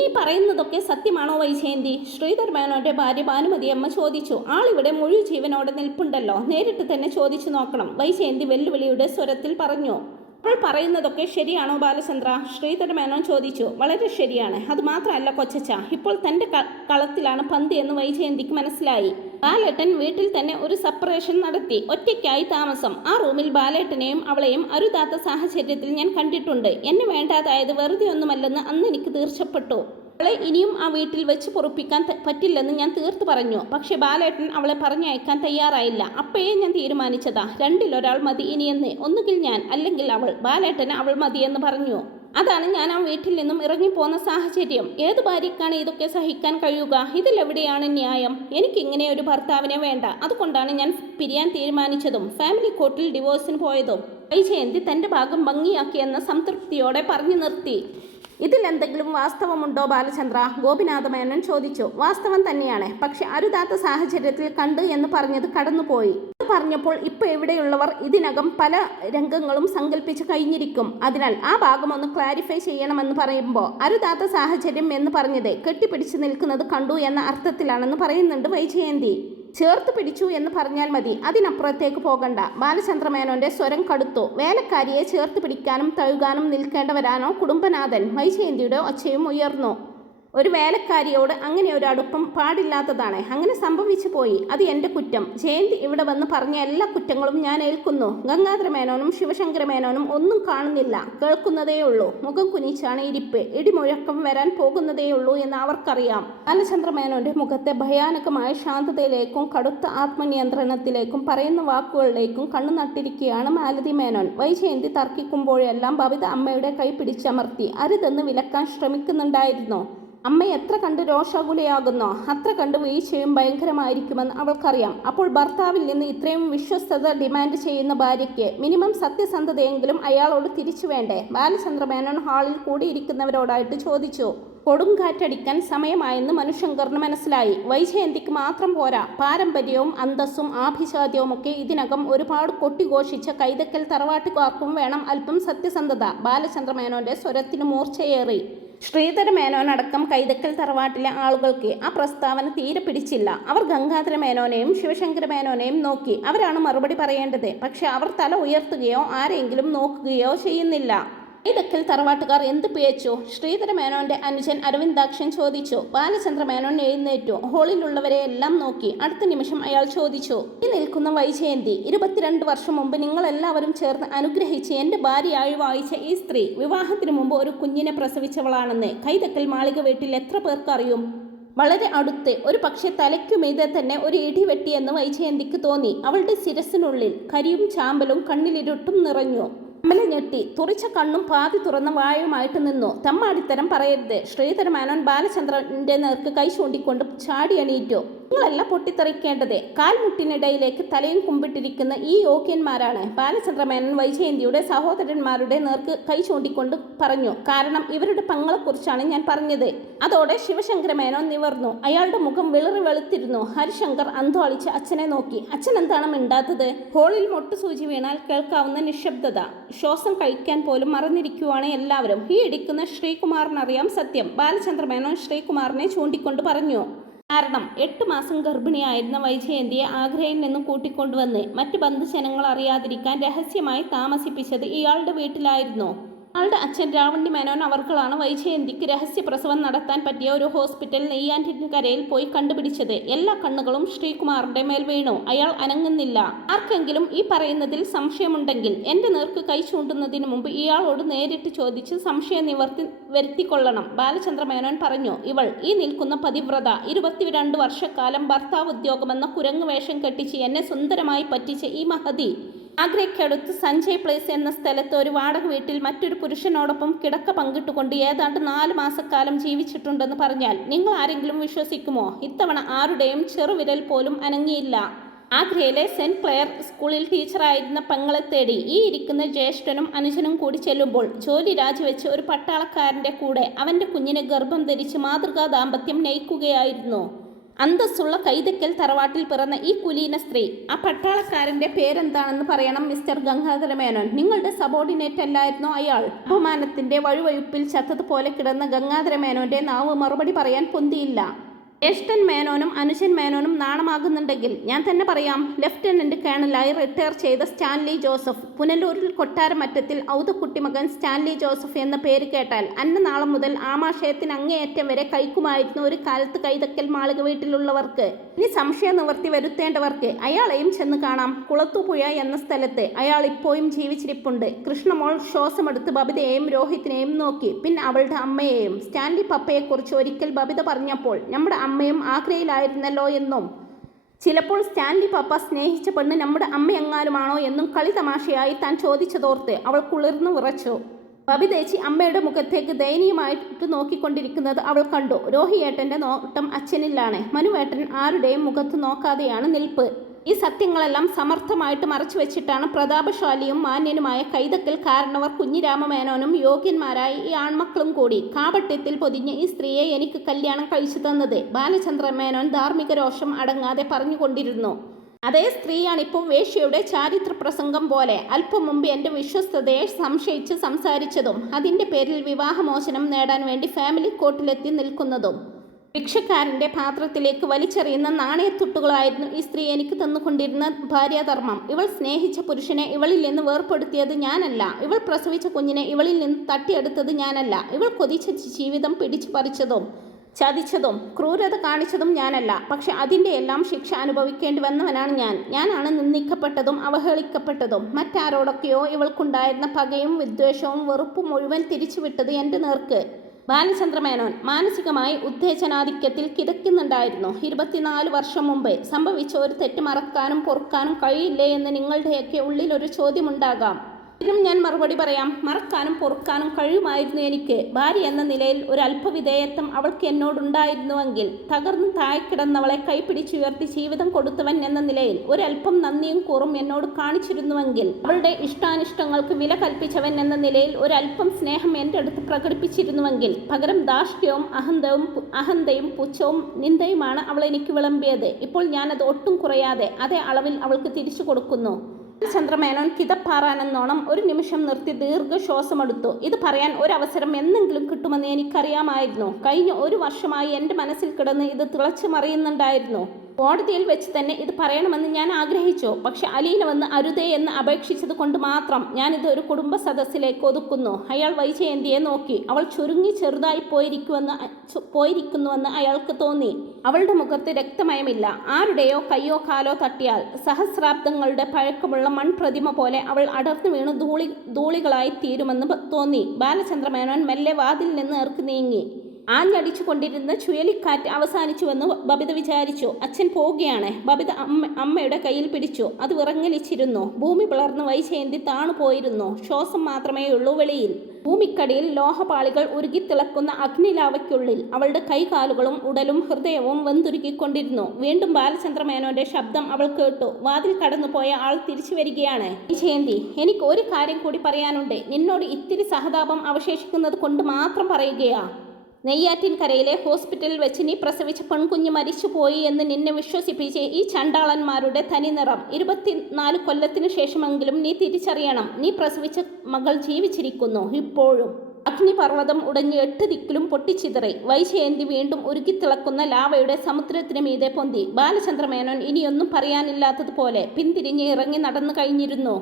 ഈ പറയുന്നതൊക്കെ സത്യമാണോ വൈജയന്തി? ശ്രീധർ മേനോന്റെ ഭാര്യ ഭാനുമതിയമ്മ ചോദിച്ചു. ആളിവിടെ മുഴുവൻ ജീവനോടെ നിൽപ്പുണ്ടല്ലോ, നേരിട്ട് തന്നെ ചോദിച്ചു നോക്കണം, വൈജയന്തി വെല്ലുവിളിയുടെ സ്വരത്തിൽ പറഞ്ഞു. അവൾ പറയുന്നതൊക്കെ ശരിയാണോ ബാലചന്ദ്ര? ശ്രീധര മേനോൻ ചോദിച്ചു. വളരെ ശരിയാണ്. അത് മാത്രമല്ല കൊച്ചച്ച, ഇപ്പോൾ തൻ്റെ കളത്തിലാണ് പന്ത് എന്ന് വൈജയന്തിക്ക് മനസ്സിലായി. ബാലേട്ടൻ വീട്ടിൽ തന്നെ ഒരു സെപ്പറേഷൻ നടത്തി. ഒറ്റയ്ക്കായി താമസം. ആ റൂമിൽ ബാലേട്ടനെയും അവളെയും അരുതാത്ത സാഹചര്യത്തിൽ ഞാൻ കണ്ടിട്ടുണ്ട്. എന്നെ വേണ്ടാതായത് വെറുതെ ഒന്നുമല്ലെന്ന് അന്ന് എനിക്ക് തീർച്ചപ്പെട്ടു. അവളെ ഇനിയും ആ വീട്ടിൽ വെച്ച് പൊറുപ്പിക്കാൻ പറ്റില്ലെന്ന് ഞാൻ തീർത്തു പറഞ്ഞു. പക്ഷെ ബാലേട്ടൻ അവളെ പറഞ്ഞയക്കാൻ തയ്യാറായില്ല. അപ്പോഴേ ഞാൻ തീരുമാനിച്ചതാ, രണ്ടിലൊരാൾ മതി ഇനിയെന്ന്. ഒന്നുകിൽ ഞാൻ, അല്ലെങ്കിൽ അവൾ. ബാലേട്ടന് അവൾ മതിയെന്ന് പറഞ്ഞു. അതാണ് ഞാൻ ആ വീട്ടിൽ നിന്നും ഇറങ്ങിപ്പോന്ന സാഹചര്യം. ഏത് ഭാര്യക്കാണ് ഇതൊക്കെ സഹിക്കാൻ കഴിയുക? ഇതിലെവിടെയാണ് ന്യായം? എനിക്കിങ്ങനെ ഒരു ഭർത്താവിനെ വേണ്ട. അതുകൊണ്ടാണ് ഞാൻ പിരിയാൻ തീരുമാനിച്ചതും ഫാമിലി കോർട്ടിൽ ഡിവോഴ്സിന് പോയതും. വൈജയന്തി തൻ്റെ ഭാഗം ഭംഗിയാക്കിയെന്ന സംതൃപ്തിയോടെ പറഞ്ഞു നിർത്തി. ഇതിലെന്തെങ്കിലും വാസ്തവമുണ്ടോ ബാലചന്ദ്ര? ഗോപിനാഥ മേനോൻ ചോദിച്ചു. വാസ്തവം തന്നെയാണ്, പക്ഷെ അരുതാത്ത സാഹചര്യത്തിൽ കണ്ട് എന്ന് പറഞ്ഞത് കടന്നുപോയി. അത് പറഞ്ഞപ്പോൾ ഇപ്പോൾ ഇവിടെയുള്ളവർ ഇതിനകം പല രംഗങ്ങളും സങ്കല്പിച്ച് കഴിഞ്ഞിരിക്കും. അതിനാൽ ആ ഭാഗം ഒന്ന് ക്ലാരിഫൈ ചെയ്യണമെന്ന് പറയുമ്പോൾ അരുതാത്ത സാഹചര്യം എന്ന് പറഞ്ഞത് കെട്ടിപ്പിടിച്ച് നിൽക്കുന്നത് കണ്ടു എന്ന അർത്ഥത്തിലാണെന്ന് പറയുന്നുണ്ട് വൈജയന്തി. ചേർത്ത് പിടിച്ചു എന്ന് പറഞ്ഞാൽ മതി, അതിനപ്പുറത്തേക്ക് പോകണ്ട. ബാലചന്ദ്രമേനോന്റെ സ്വരം കടുത്തു. വേലക്കാരിയെ ചേർത്ത് പിടിക്കാനും തഴുകാനും നിൽക്കേണ്ടവരാണോ കുടുംബനാഥൻ? വൈജയന്തിയുടെ ഒച്ചയും ഉയർന്നു. ഒരു വേലക്കാരിയോട് അങ്ങനെ ഒരു അടുപ്പം പാടില്ലാത്തതാണ്. അങ്ങനെ സംഭവിച്ചു പോയി. അത് എൻ്റെ കുറ്റം. ജയന്തി ഇവിടെ വന്ന് പറഞ്ഞ എല്ലാ കുറ്റങ്ങളും ഞാൻ ഏൽക്കുന്നു. ഗംഗാധരമേനോനും ശിവശങ്കരമേനോനും ഒന്നും കാണുന്നില്ല, കേൾക്കുന്നതേയുള്ളൂ. മുഖം കുനിച്ചാണ് ഇരിപ്പ്. ഇടിമുഴക്കം വരാൻ പോകുന്നതേയുള്ളൂ എന്ന് അവർക്കറിയാം. ബാലചന്ദ്രമേനോന്റെ മുഖത്തെ ഭയാനകമായ ശാന്തതയിലേക്കും കടുത്ത ആത്മനിയന്ത്രണത്തിലേക്കും പറയുന്ന വാക്കുകളിലേക്കും കണ്ണു നട്ടിരിക്കുകയാണ് മാലതി മേനോൻ. വൈജയന്തി തർക്കിക്കുമ്പോഴെല്ലാം ബബിത അമ്മയുടെ കൈ പിടിച്ചമർത്തി അരുതെന്ന് വിലക്കാൻ ശ്രമിക്കുന്നുണ്ടായിരുന്നു. അമ്മ എത്ര കണ്ട് രോഷാകുലയാകുന്നോ അത്ര കണ്ട് വീഴ്ചയും ഭയങ്കരമായിരിക്കുമെന്ന് അവൾക്കറിയാം. അപ്പോൾ ഭർത്താവിൽ നിന്ന് ഇത്രയും വിശ്വസ്തത ഡിമാൻഡ് ചെയ്യുന്ന ഭാര്യയ്ക്ക് മിനിമം സത്യസന്ധതയെങ്കിലും അയാളോട് തിരിച്ചു വേണ്ടേ? ബാലചന്ദ്രമേനോൻ ഹാളിൽ കൂടിയിരിക്കുന്നവരോടായിട്ട് ചോദിച്ചു. കൊടുങ്കാറ്റടിക്കാൻ സമയമായെന്ന് മനുശങ്കറിന് മനസ്സിലായി. വൈജയന്തിക്ക് മാത്രം പോരാ, പാരമ്പര്യവും അന്തസ്സും ആഭിജാത്യവുമൊക്കെ ഇതിനകം ഒരുപാട് കൊട്ടിഘോഷിച്ച കൈതക്കൽ തറവാട്ടുകാർക്കും വേണം അല്പം സത്യസന്ധത. ബാലചന്ദ്രമേനോന്റെ സ്വരത്തിന് മൂർച്ചയേറി. ശ്രീധര മേനോനടക്കം കൈതക്കൽ തറവാട്ടിലെ ആളുകൾക്ക് ആ പ്രസ്താവന തീരെ പിടിച്ചില്ല. അവർ ഗംഗാധര മേനോനെയും ശിവശങ്കര മേനോനെയും നോക്കി. അവരാണ് മറുപടി പറയേണ്ടത്. പക്ഷെ അവർ തല ഉയർത്തുകയോ ആരെങ്കിലും നോക്കുകയോ ചെയ്യുന്നില്ല. കൈതക്കൽ തറവാട്ടുകാർ എന്ത് പേച്ചു? ശ്രീധര മേനോന്റെ അനുജൻ അരവിന്ദാക്ഷൻ ചോദിച്ചു. ബാലചന്ദ്ര മേനോൻ എഴുന്നേറ്റു. ഹോളിലുള്ളവരെ എല്ലാം നോക്കി. അടുത്ത നിമിഷം അയാൾ ചോദിച്ചു. ഈ നിൽക്കുന്ന വൈജയന്തി, 22 വർഷം മുമ്പ് നിങ്ങളെല്ലാവരും ചേർന്ന് അനുഗ്രഹിച്ച് എൻ്റെ ഭാര്യയായി വായിച്ച ഈ സ്ത്രീ വിവാഹത്തിന് മുമ്പ് ഒരു കുഞ്ഞിനെ പ്രസവിച്ചവളാണെന്ന് കൈതക്കൽ മാളിക വീട്ടിൽ എത്ര പേർക്ക് അറിയും? വളരെ അടുത്ത്, ഒരു പക്ഷേ തലയ്ക്കുമീതെ തന്നെ ഒരു ഇടി വെട്ടിയെന്ന് വൈജയന്തിക്ക് തോന്നി. അവളുടെ ശിരസിനുള്ളിൽ കരിയും ചാമ്പലും കണ്ണിലിരുട്ടും നിറഞ്ഞു. അമ്മല ഞെട്ടി. തുറിച്ച കണ്ണും പാതി തുറന്ന വായുമായിട്ട് നിന്നു. തമ്മാടിത്തരം പറയരുത്. ശ്രീധര മേനോൻ ബാലചന്ദ്രന്റെ നേർക്ക് കൈ ചൂണ്ടിക്കൊണ്ട് ചാടി എണീറ്റു. നിങ്ങളല്ല പൊട്ടിത്തെറിക്കേണ്ടത്. കാൽമുട്ടിനിടയിലേക്ക് തലയും കുമ്പിട്ടിരിക്കുന്ന ഈ യോഗ്യന്മാരാണ്. ബാലചന്ദ്ര മേനോൻ വൈജയന്തിയുടെ സഹോദരന്മാരുടെ നേർക്ക് കൈ ചൂണ്ടിക്കൊണ്ട് പറഞ്ഞു. കാരണം ഇവരുടെ പങ്ങളെക്കുറിച്ചാണ് ഞാൻ പറഞ്ഞത്. അതോടെ ശിവശങ്കര മേനോൻ നിവർന്നു. അയാളുടെ മുഖം വെളുറി വെളുത്തിരുന്നു. ഹരിശങ്കർ അന്തോളിച്ച് അച്ഛനെ നോക്കി. അച്ഛൻ എന്താണ് മിണ്ടാത്തത്? ഹോളിൽ മൊട്ടുസൂചി വീണാൽ കേൾക്കാവുന്ന നിശബ്ദത. ശ്വാസം കഴിക്കാൻ പോലും മറന്നിരിക്കുവാണ് എല്ലാവരും. ഈ ഇടിക്കുന്ന ശ്രീകുമാറിനറിയാം സത്യം. ബാലചന്ദ്ര മേനോൻ ശ്രീകുമാറിനെ ചൂണ്ടിക്കൊണ്ട് പറഞ്ഞു. കാരണം 8 മാസം ഗർഭിണിയായിരുന്ന വൈജയന്തിയെ ആഗ്രയിൽ നിന്ന് കൂട്ടിക്കൊണ്ടുവന്ന് മറ്റ് ബന്ധുജനങ്ങൾ അറിയാതിരിക്കാൻ രഹസ്യമായി താമസിപ്പിച്ചത് ഇയാളുടെ വീട്ടിലായിരുന്നു. ആളുടെ അച്ഛൻ രാവണ്ണി മേനോൻ അവർകളാണ് വൈജയന്തിക്ക് രഹസ്യപ്രസവം നടത്താൻ പറ്റിയ ഒരു ഹോസ്പിറ്റൽ നെയ്യാറ്റിൻകരയിൽ പോയി കണ്ടുപിടിച്ചത്. എല്ലാ കണ്ണുകളും ശ്രീകുമാറിന്റെ മേൽ വീണു. അയാൾ അനങ്ങുന്നില്ല. ആർക്കെങ്കിലും ഈ പറയുന്നതിൽ സംശയമുണ്ടെങ്കിൽ എൻ്റെ നേർക്ക് കൈ ചൂണ്ടുന്നതിന് മുമ്പ് ഇയാളോട് നേരിട്ട് ചോദിച്ച് സംശയ നിവർത്തി വരുത്തിക്കൊള്ളണം. ബാലചന്ദ്ര മേനോൻ പറഞ്ഞു. ഇവൾ, ഈ നിൽക്കുന്ന പതിവ്രത, 22 വർഷക്കാലം ഭർത്താവ് ഉദ്യോഗമെന്ന കുരങ്ങ് വേഷം കെട്ടിച്ച് എന്നെ സുന്ദരമായി പറ്റിച്ച ഈ മഹതി, ആഗ്രയ്ക്കടുത്ത് സഞ്ജയ് പ്ലേസ് എന്ന സ്ഥലത്ത് ഒരു വാടക വീട്ടിൽ മറ്റൊരു പുരുഷനോടൊപ്പം കിടക്ക പങ്കിട്ടുകൊണ്ട് ഏതാണ്ട് 4 മാസക്കാലം ജീവിച്ചിട്ടുണ്ടെന്ന് പറഞ്ഞാൽ നിങ്ങൾ ആരെങ്കിലും വിശ്വസിക്കുമോ? ഇത്തവണ ആരുടെയും ചെറുവിരൽ പോലും അനങ്ങിയില്ല. ആഗ്രയിലെ സെന്റ് ക്ലെയർ സ്കൂളിൽ ടീച്ചറായിരുന്ന പെങ്ങളെ തേടി ഈ ഇരിക്കുന്ന ജ്യേഷ്ഠനും അനുജനും കൂടി ചെല്ലുമ്പോൾ ജോലി രാജിവെച്ച് ഒരു പട്ടാളക്കാരൻ്റെ കൂടെ അവൻ്റെ കുഞ്ഞിനെ ഗർഭം ധരിച്ച് മാതൃകാ ദാമ്പത്യം നയിക്കുകയായിരുന്നു. അന്തസ്സുള്ള കൈതക്കൽ തറവാട്ടിൽ പിറന്ന ഈ കുലീന സ്ത്രീ. ആ പട്ടാളക്കാരൻ്റെ പേരെന്താണെന്ന് പറയണം മിസ്റ്റർ ഗംഗാധര മേനോൻ. നിങ്ങളുടെ സബോർഡിനേറ്റ് അല്ലായിരുന്നോ അയാൾ? അപമാനത്തിൻ്റെ വഴുവഴുപ്പിൽ ചത്തതുപോലെ കിടന്ന ഗംഗാധര മേനോൻ്റെ നാവ് മറുപടി പറയാൻ പൊന്തിയില്ല. ജ്യേഷ്ഠൻ മേനോനും അനുജൻ മേനോനും നാണമാകുന്നുണ്ടെങ്കിൽ ഞാൻ തന്നെ പറയാം. ലഫ്റ്റനന്റ് കേണലായി റിട്ടയർ ചെയ്ത സ്റ്റാൻലി ജോസഫ്. പുനലൂരിൽ കൊട്ടാരമറ്റത്തിൽ ഔതക്കുട്ടി മകൻ സ്റ്റാൻലി ജോസഫ് എന്ന പേര് കേട്ടാൽ അന്നനാളം മുതൽ ആമാശയത്തിന് അങ്ങേയറ്റം വരെ കഴിക്കുമായിരുന്നു ഒരു കാലത്ത് കൈതക്കൽ മാളിക വീട്ടിലുള്ളവർക്ക്. ഇനി സംശയ നിവൃത്തി വരുത്തേണ്ടവർക്ക് അയാളെയും ചെന്ന് കാണാം. കുളത്തുപുഴ എന്ന സ്ഥലത്ത് അയാൾ ഇപ്പോഴും ജീവിച്ചിരിപ്പുണ്ട്. കൃഷ്ണമോൾ ശ്വാസമെടുത്ത് ബബിതയെയും രോഹിത്തിനെയും നോക്കി, പിന്നെ അവളുടെ അമ്മയെയും. സ്റ്റാൻലി പപ്പയെക്കുറിച്ച് ഒരിക്കൽ ബബിത പറഞ്ഞപ്പോൾ നമ്മുടെ അമ്മയും ആഗ്രയിലായിരുന്നല്ലോ എന്നും, ചിലപ്പോൾ സ്റ്റാൻലി പപ്പ സ്നേഹിച്ച പെണ്ണ് നമ്മുടെ അമ്മയെങ്ങാനുമാണോ എന്നും കളി തമാശയായി താൻ ചോദിച്ചതോർത്ത് അവൾ കുളിർന്നു വിറച്ചു. ബബിതേച്ചി അമ്മയുടെ മുഖത്തേക്ക് ദയനീയമായിട്ട് നോക്കിക്കൊണ്ടിരിക്കുന്നത് അവൾ കണ്ടു. രോഹിയേട്ടൻ്റെ നോട്ടം അച്ഛനിലാണ്. മനുവേട്ടൻ ആരുടെയും മുഖത്ത് നോക്കാതെയാണ് നിൽപ്പ്. ഈ സത്യങ്ങളെല്ലാം സമർത്ഥമായിട്ട് മറച്ചു വെച്ചിട്ടാണ് പ്രതാപശാലിയും മാന്യനുമായ കൈതക്കൽ കാരണവർ കുഞ്ഞിരാമമേനോനും യോഗ്യന്മാരായ ഈ ആൺമക്കളും കൂടി കാപട്യത്തിൽ പൊതിഞ്ഞ് ഈ സ്ത്രീയെ എനിക്ക് കല്യാണം കഴിച്ചു തന്നത്. ബാലചന്ദ്രമേനോൻ ധാർമ്മിക രോഷം അടങ്ങാതെ പറഞ്ഞുകൊണ്ടിരുന്നു. അതേ സ്ത്രീയാണിപ്പോൾ വേശ്യയുടെ ചാരിത്ര പ്രസംഗം പോലെ അല്പം മുമ്പ് എൻ്റെ വിശ്വസ്തതയെ സംശയിച്ച് സംസാരിച്ചതും അതിൻ്റെ പേരിൽ വിവാഹമോചനം നേടാൻ വേണ്ടി ഫാമിലി കോർട്ടിലെത്തി നിൽക്കുന്നതും. ഭിക്ഷക്കാരൻ്റെ പാത്രത്തിലേക്ക് വലിച്ചെറിയുന്ന നാണയത്തുട്ടുകളായിരുന്നു ഈ സ്ത്രീ എനിക്ക് തന്നുകൊണ്ടിരുന്ന ഭാര്യാധർമ്മം. ഇവൾ സ്നേഹിച്ച പുരുഷനെ ഇവളിൽ നിന്ന് വേർപ്പെടുത്തിയത് ഞാനല്ല. ഇവൾ പ്രസവിച്ച കുഞ്ഞിനെ ഇവളിൽ നിന്ന് തട്ടിയെടുത്തത് ഞാനല്ല. ഇവൾ കൊതിച്ച ജീവിതം പിടിച്ചു പറിച്ചതും ചതിച്ചതും ക്രൂരത കാണിച്ചതും ഞാനല്ല. പക്ഷെ അതിൻ്റെ എല്ലാം ശിക്ഷ അനുഭവിക്കേണ്ടി വന്നവനാണ് ഞാൻ. ഞാനാണ് നിന്ദിക്കപ്പെട്ടതും അവഹേളിക്കപ്പെട്ടതും. മറ്റാരോടൊക്കെയോ ഇവൾക്കുണ്ടായിരുന്ന പകയും വിദ്വേഷവും വെറുപ്പും മുഴുവൻ തിരിച്ചുവിട്ടത് എൻ്റെ നേർക്ക്. ബാലചന്ദ്രമേനോൻ മാനസികമായി ഉത്തേജനാധിക്യത്തിൽ കിതയ്ക്കുന്നുണ്ടായിരുന്നു. 24 വർഷം മുമ്പ് സംഭവിച്ച ഒരു തെറ്റ് മറക്കാനും പൊറുക്കാനും കഴിയില്ലേ എന്ന് നിങ്ങളുടെയൊക്കെ ഉള്ളിലൊരു ചോദ്യമുണ്ടാകാം. ഇതിനും ഞാൻ മറുപടി പറയാം. മറക്കാനും പൊറുക്കാനും കഴിയുമായിരുന്നു എനിക്ക്. ഭാര്യ എന്ന നിലയിൽ ഒരു അല്പവിധേയത്വം അവൾക്ക് എന്നോടുണ്ടായിരുന്നുവെങ്കിൽ, തകർന്ന് താഴ്ക്കിടന്നവളെ കൈപിടിച്ചുയർത്തി ജീവിതം കൊടുത്തവൻ എന്ന നിലയിൽ ഒരല്പം നന്ദിയും കൂറും എന്നോട് കാണിച്ചിരുന്നുവെങ്കിൽ, അവളുടെ ഇഷ്ടാനിഷ്ടങ്ങൾക്ക് വില കൽപ്പിച്ചവൻ എന്ന നിലയിൽ ഒരല്പം സ്നേഹം എൻ്റെ അടുത്ത് പ്രകടിപ്പിച്ചിരുന്നുവെങ്കിൽ, പകരം ധാർഷ്ട്യവും അഹന്തയും പുച്ഛവും നിന്ദയുമാണ് അവൾ എനിക്ക് വിളമ്പിയത്. ഇപ്പോൾ ഞാനത് ഒട്ടും കുറയാതെ അതേ അളവിൽ അവൾക്ക് തിരിച്ചു കൊടുക്കുന്നു. ചന്ദ്രമേനോൻ കിതപ്പാറാനെന്നോണം ഒരു നിമിഷം നിർത്തി ദീർഘശ്വാസമെടുത്തു. ഇത് പറയാൻ ഒരവസരം എന്നെങ്കിലും കിട്ടുമെന്ന് എനിക്കറിയാമായിരുന്നു. കഴിഞ്ഞ 1 വർഷമായി എൻ്റെ മനസ്സിൽ കിടന്ന് ഇത് തിളച്ചു മറിയുന്നുണ്ടായിരുന്നു. കോടതിയിൽ വെച്ച് തന്നെ ഇത് പറയണമെന്ന് ഞാൻ ആഗ്രഹിച്ചു. പക്ഷെ അലീന വന്ന് അരുതേ എന്ന് അപേക്ഷിച്ചത് കൊണ്ട് മാത്രം ഞാനിത് ഒരു കുടുംബ സദസ്സിലേക്ക് ഒതുക്കുന്നു. അയാൾ വൈജയന്തിയെ നോക്കി. അവൾ ചുരുങ്ങി ചെറുതായി പോയിരിക്കുന്നുവെന്ന് അയാൾക്ക് തോന്നി. അവളുടെ മുഖത്ത് രക്തമയമില്ല. ആരുടെയോ കയ്യോ കാലോ തട്ടിയാൽ സഹസ്രാബ്ദങ്ങളുടെ പഴക്കമുള്ള മൺപ്രതിമ പോലെ അവൾ അടർന്നു വീണ് ധൂളികളായി തീരുമെന്ന് തോന്നി. ബാലചന്ദ്രമേനോൻ മെല്ലെ വാതിൽ നിന്ന് ഏർക്ക് നീങ്ങി. ആഞ്ഞടിച്ചു കൊണ്ടിരുന്ന ചുഴലിക്കാറ്റ് അവസാനിച്ചുവെന്ന് ബബിത വിചാരിച്ചു. അച്ഛൻ പോവുകയാണ്. ബബിത അമ്മയുടെ കയ്യിൽ പിടിച്ചു. അത് വിറങ്ങലിച്ചിരുന്നു. ഭൂമി പിളർന്ന് വൈജയന്തി താണുപോയിരുന്നു. ശ്വാസം മാത്രമേ ഉള്ളൂ വെളിയിൽ. ഭൂമിക്കടിയിൽ ലോഹപാളികൾ ഉരുകിത്തിളക്കുന്ന അഗ്നിലാവയ്ക്കുള്ളിൽ അവളുടെ കൈകാലുകളും ഉടലും ഹൃദയവും വെന്തുരുകിക്കൊണ്ടിരുന്നു. വീണ്ടും ബാലചന്ദ്രമേനോന്റെ ശബ്ദം അവൾ കേട്ടു. വാതിൽ കടന്നുപോയ ആൾ തിരിച്ചു വരികയാണ്. വൈജയന്തി, എനിക്ക് ഒരു കാര്യം കൂടി പറയാനുണ്ട്. നിന്നോട് ഇത്തിരി സഹതാപം അവശേഷിക്കുന്നത് കൊണ്ട് മാത്രം പറയുകയാ. നെയ്യാറ്റിൻകരയിലെ ഹോസ്പിറ്റലിൽ വെച്ച് നീ പ്രസവിച്ച പെൺകുഞ്ഞ് മരിച്ചുപോയി എന്ന് നിന്നെ വിശ്വസിപ്പിച്ച് ഈ ചണ്ടാളന്മാരുടെ തനിനിറം 24 കൊല്ലത്തിനു ശേഷമെങ്കിലും നീ തിരിച്ചറിയണം. നീ പ്രസവിച്ച മകൾ ജീവിച്ചിരിക്കുന്നു ഇപ്പോഴും. അഗ്നിപർവ്വതം ഉടഞ്ഞ് 8 ദിക്കിലും പൊട്ടിച്ചിതറി. വൈജയന്തി വീണ്ടും ഉരുകിത്തിളക്കുന്ന ലാവയുടെ സമുദ്രത്തിന് മീതെ പൊന്തി. ബാലചന്ദ്രമേനോൻ ഇനിയൊന്നും പറയാനില്ലാത്തതുപോലെ പിന്തിരിഞ്ഞ് ഇറങ്ങി നടന്നു കഴിഞ്ഞിരുന്നു.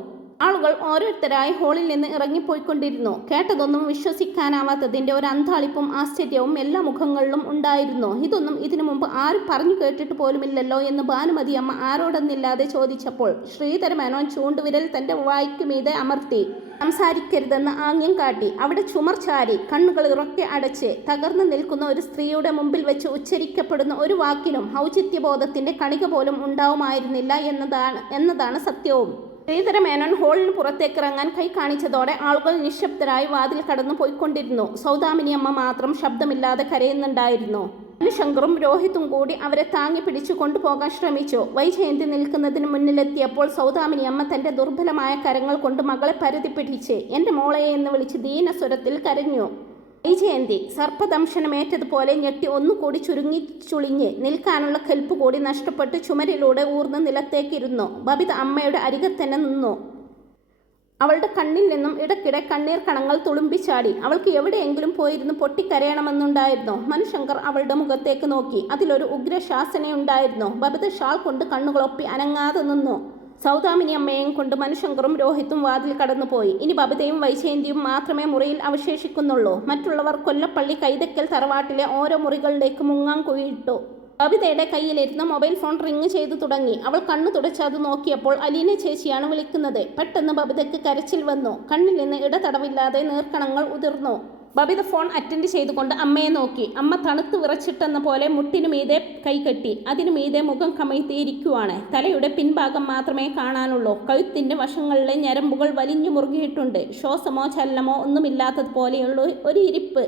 ആളുകൾ ഓരോരുത്തരായി ഹോളിൽ നിന്ന് ഇറങ്ങിപ്പോയിക്കൊണ്ടിരുന്നു. കേട്ടതൊന്നും വിശ്വസിക്കാനാവാത്തതിൻ്റെ ഒരു അന്താളിപ്പും ആശ്ചര്യവും എല്ലാ മുഖങ്ങളിലും ഉണ്ടായിരുന്നു. ഇതൊന്നും ഇതിനു മുമ്പ് ആരും പറഞ്ഞു കേട്ടിട്ട് പോലുമില്ലല്ലോ എന്ന് ഭാനുമതി അമ്മ ആരോടെന്നില്ലാതെ ചോദിച്ചപ്പോൾ ശ്രീധരമേനോൻ ചൂണ്ടുവിരൽ തൻ്റെ വായ്ക്ക് മീതെ അമർത്തി സംസാരിക്കരുതെന്ന് ആംഗ്യം കാട്ടി. അവിടെ ചുമർ ചാരി കണ്ണുകൾ ഇറക്കി അടച്ച് തകർന്നു നിൽക്കുന്ന ഒരു സ്ത്രീയുടെ മുമ്പിൽ വെച്ച് ഉച്ചരിക്കപ്പെടുന്ന ഒരു വാക്കിനും ഔചിത്യബോധത്തിൻ്റെ കണിക പോലും ഉണ്ടാവുമായിരുന്നില്ല എന്നതാണ് സത്യവും. ശ്രീധരമേനോൻ ഹോളിന് പുറത്തേക്കിറങ്ങാൻ കൈ കാണിച്ചതോടെ ആളുകൾ നിശബ്ദരായി വാതിൽ കടന്നു പോയിക്കൊണ്ടിരുന്നു. സൗദാമിനിയമ്മ മാത്രം ശബ്ദമില്ലാതെ കരയുന്നുണ്ടായിരുന്നു. ശങ്കറും രോഹിത്തും കൂടി അവരെ താങ്ങി പിടിച്ചു കൊണ്ടുപോകാൻ ശ്രമിച്ചു. വൈജയന്തി നിൽക്കുന്നതിന് മുന്നിലെത്തിയപ്പോൾ സൗദാമിനിയമ്മ തൻ്റെ ദുർബലമായ കരങ്ങൾ കൊണ്ട് മകളെ പരുതി പിടിച്ച് എൻ്റെ മോളെ എന്ന് വിളിച്ച് ദീനസ്വരത്തിൽ കരഞ്ഞു. വൈജയന്തി സർപ്പദംശനമേറ്റതുപോലെ ഞെട്ടി ഒന്നുകൂടി ചുളിഞ്ഞ് നിൽക്കാനുള്ള കെൽപ്പ് കൂടി നഷ്ടപ്പെട്ട് ചുമരിലൂടെ ഊർന്ന് നിലത്തേക്കിരുന്നു. ബബിത അമ്മയുടെ അരികെ തന്നെ നിന്നു. അവളുടെ കണ്ണിൽ നിന്നും ഇടയ്ക്കിടെ കണ്ണീർ കണങ്ങൾ തുളുമ്പിച്ചാടി. അവൾക്ക് എവിടെയെങ്കിലും പോയിരുന്നു പൊട്ടിക്കരയണമെന്നുണ്ടായിരുന്നു. മനുശങ്കർ അവളുടെ മുഖത്തേക്ക് നോക്കി. അതിലൊരു ഉഗ്രശാസനയുണ്ടായിരുന്നു. ബബിത ഷാൾ കൊണ്ട് കണ്ണുകളൊപ്പി അനങ്ങാതെ നിന്നു. സൗദാമിനി അമ്മയെയും കൊണ്ട് മനുശങ്കറും രോഹിത്തും വാതിൽ കടന്നുപോയി. ഇനി ബബിതയും വൈജയന്തിയും മാത്രമേ മുറിയിൽ അവശേഷിക്കുന്നുള്ളൂ. മറ്റുള്ളവർ കൊല്ലപ്പള്ളി കൈതക്കൽ തറവാട്ടിലെ ഓരോ മുറികളിലേക്ക് മുങ്ങാൻ കുഴിയിട്ടു. ബബിതയുടെ കയ്യിലിരുന്ന് മൊബൈൽ ഫോൺ റിങ് ചെയ്തു തുടങ്ങി. അവൾ കണ്ണു തുടച്ച് അത് നോക്കിയപ്പോൾ അലീന ചേച്ചിയാണ് വിളിക്കുന്നത്. പെട്ടെന്ന് ബബിതയ്ക്ക് കരച്ചിൽ വന്നു. കണ്ണിൽ നിന്ന് ഇടതടവില്ലാതെ നീർക്കണങ്ങൾ ഉതിർന്നു. ബബിത ഫോൺ അറ്റൻഡ് ചെയ്തുകൊണ്ട് അമ്മയെ നോക്കി. അമ്മ തണുത്ത് വിറച്ചിട്ടെന്ന പോലെ മുട്ടിനു മീതെ കൈകെട്ടി. അതിനു മീതെ മുഖം കമഴ്ത്തിയിരിക്കുവാണ്. തലയുടെ പിൻഭാഗം മാത്രമേ കാണാനുള്ളൂ. കഴുത്തിന്റെ വശങ്ങളിലെ ഞരമ്പുകൾ വലിഞ്ഞു മുറുകിയിട്ടുണ്ട്. ശ്വാസമോ ചലനമോ ഒന്നുമില്ലാത്തതുപോലെയുള്ള ഒരു ഇരിപ്പ്.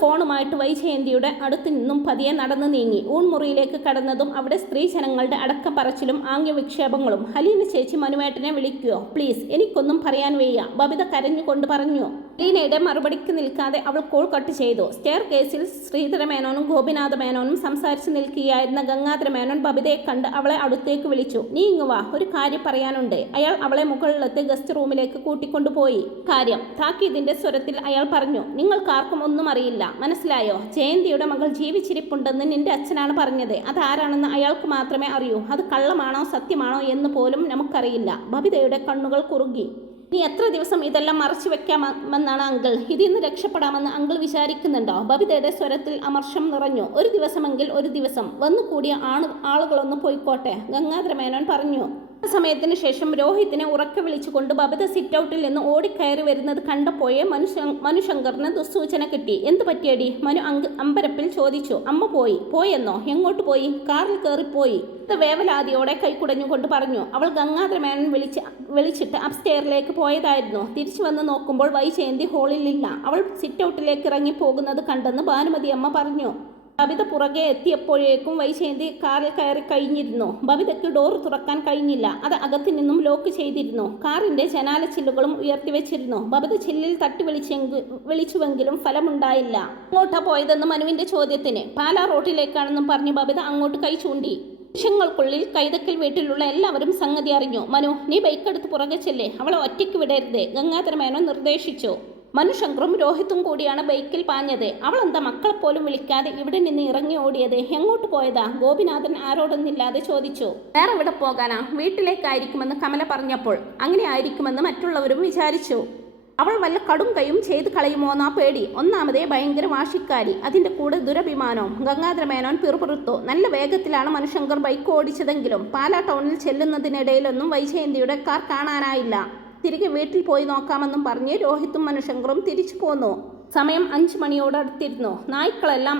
ഫോണുമായിട്ട് വൈജയന്തിയുടെ അടുത്ത് നിന്നും പതിയെ നടന്നു നീങ്ങി. ഊൺമുറിയിലേക്ക് കടന്നതും അവിടെ സ്ത്രീജനങ്ങളുടെ അടക്കം പറച്ചിലും ആംഗ്യവിക്ഷേപങ്ങളും. ഹലീന ചേച്ചി മനുവേട്ടനെ വിളിക്കുവോ പ്ലീസ്, എനിക്കൊന്നും പറയാൻ വയ്യ, ബബിത കരഞ്ഞുകൊണ്ട് പറഞ്ഞു. ഹലീനയുടെ മറുപടിക്ക് നിൽക്കാതെ അവൾ കോൾ കട്ട് ചെയ്തു. സ്റ്റെയർ കേസിൽ ശ്രീധര മേനോനും ഗോപിനാഥ മേനോനും സംസാരിച്ച് നിൽക്കുകയായിരുന്ന ഗംഗാധര മേനോൻ ബബിതയെ കണ്ട് അവളെ അടുത്തേക്ക് വിളിച്ചു. നീ ഇങ്ങ് വാ, ഒരു കാര്യം പറയാനുണ്ട്. അയാൾ അവളെ മുകളിലത്തെ ഗസ്റ്റ് റൂമിലേക്ക് കൂട്ടിക്കൊണ്ടുപോയി. കാര്യം താക്കീതിന്റെ സ്വരത്തിൽ അയാൾ പറഞ്ഞു. നിങ്ങൾക്കാർക്കും ഒന്നും അറിയില്ല, മനസ്സിലായോ? ജയന്തിയുടെ മകൾ ജീവിച്ചിരിപ്പുണ്ടെന്ന് നിന്റെ അച്ഛനാണ് പറഞ്ഞത്. അതാരാണെന്ന് അയാൾക്ക് മാത്രമേ അറിയൂ. അത് കള്ളമാണോ സത്യമാണോ എന്ന് പോലും നമുക്കറിയില്ല. ബബിതയുടെ കണ്ണുകൾ കുറുകി. ഇനി എത്ര ദിവസം ഇതെല്ലാം മറച്ചു വെക്കാമെന്നാണ് അങ്കിൾ? ഇതിൽ നിന്ന് രക്ഷപ്പെടാമെന്ന് അങ്കിൾ വിചാരിക്കുന്നുണ്ടോ? ബബിതയുടെ സ്വരത്തിൽ അമർഷം നിറഞ്ഞു. ഒരു ദിവസമെങ്കിൽ ഒരു ദിവസം വന്നുകൂടിയ ആളുകളൊന്ന് പോയിക്കോട്ടെ, ഗംഗാധര മേനോൻ പറഞ്ഞു. സമയത്തിന് ശേഷം രോഹിത്തിനെ ഉറക്കെ വിളിച്ചുകൊണ്ട് ബബിത സിറ്റ് ഔട്ടിൽ നിന്ന് ഓടിക്കയറി വരുന്നത് കണ്ടപ്പോഴേ മനുശങ്കറിന് ദുസ്സൂചന കിട്ടി. എന്ത് പറ്റിയടി? മനു അമ്പരപ്പിൽ ചോദിച്ചു. അമ്മ പോയെന്നോ? എങ്ങോട്ട് പോയി? കാറിൽ കയറിപ്പോയി. വേവലാതിയോടെ കൈക്കുടഞ്ഞുകൊണ്ട് പറഞ്ഞു. അവൾ ഗംഗാധര മേനോൻ വിളിച്ചിട്ട് അപ്സ്റ്റെയറിലേക്ക് പോയതായിരുന്നു. തിരിച്ചു വന്ന് നോക്കുമ്പോൾ വൈജയന്തി ഹാളിലില്ല. അവൾ സിറ്റ് ഔട്ടിലേക്ക് ഇറങ്ങി പോകുന്നത് കണ്ടെന്ന് ഭാനുമതി അമ്മ പറഞ്ഞു. ബബിത പുറകെ എത്തിയപ്പോഴേക്കും വൈജയന്തി കാറിൽ കയറി കഴിഞ്ഞിരുന്നു. ബബിതയ്ക്ക് ഡോർ തുറക്കാൻ കഴിഞ്ഞില്ല. അത് അകത്തു നിന്നും ലോക്ക് ചെയ്തിരുന്നു. കാറിന്റെ ജനാല ചില്ലുകളും ഉയർത്തിവെച്ചിരുന്നു. ബബിത ചില്ലിൽ തട്ടി വിളിച്ചുവെങ്കിലും ഫലമുണ്ടായില്ല. അങ്ങോട്ടാ പോയതെന്ന് മനുവിന്റെ ചോദ്യത്തിന് പാലാ റോഡിലേക്കാണെന്നും പറഞ്ഞ് ബബിത അങ്ങോട്ട് കൈ ചൂണ്ടി. നിമിഷങ്ങൾക്കുള്ളിൽ കൈതക്കൽ വീട്ടിലുള്ള എല്ലാവരും സംഗതി അറിഞ്ഞു. മനു, നീ ബൈക്കെടുത്ത് പുറകെ ചെല്ലേ, അവളെ ഒറ്റയ്ക്ക് വിടരുത്, ഗംഗാധര മേനോൻ നിർദ്ദേശിച്ചു. മനുശങ്കറും രോഹിത്തും കൂടിയാണ് ബൈക്കിൽ പാഞ്ഞത്. അവളെന്താ മക്കളെപ്പോലും വിളിക്കാതെ ഇവിടെ നിന്ന് ഇറങ്ങി ഓടിയത്? എങ്ങോട്ട് പോയതാ? ഗോപിനാഥൻ ആരോടൊന്നില്ലാതെ ചോദിച്ചു. വേറെ എവിടെ പോകാനാ? വീട്ടിലേക്കായിരിക്കുമെന്ന് കമല പറഞ്ഞപ്പോൾ അങ്ങനെ ആയിരിക്കുമെന്ന് മറ്റുള്ളവരും വിചാരിച്ചു. അവൾ വല്ല കടും കൈയും ചെയ്ത് കളയുമോന്നാ പേടി. ഒന്നാമതേ ഭയങ്കര വാശിക്കാരി, അതിന്റെ കൂടെ ദുരഭിമാനവും. ഗംഗാധര മേനോൻ പിറുപിറുത്തു. നല്ല വേഗത്തിലാണ് മനുശങ്കർ ബൈക്ക് ഓടിച്ചതെങ്കിലും പാലാ ടൗണിൽ ചെല്ലുന്നതിനിടയിലൊന്നും വൈജയന്തിയുടെ കാർ കാണാനായില്ല. തിരികെ വീട്ടിൽ പോയി നോക്കാമെന്നും പറഞ്ഞ് രോഹിത്തും മനുശങ്കറും തിരിച്ചു പോന്നു. സമയം 5 മണിയോടടുത്തിരുന്നു. നായ്ക്കളെല്ലാം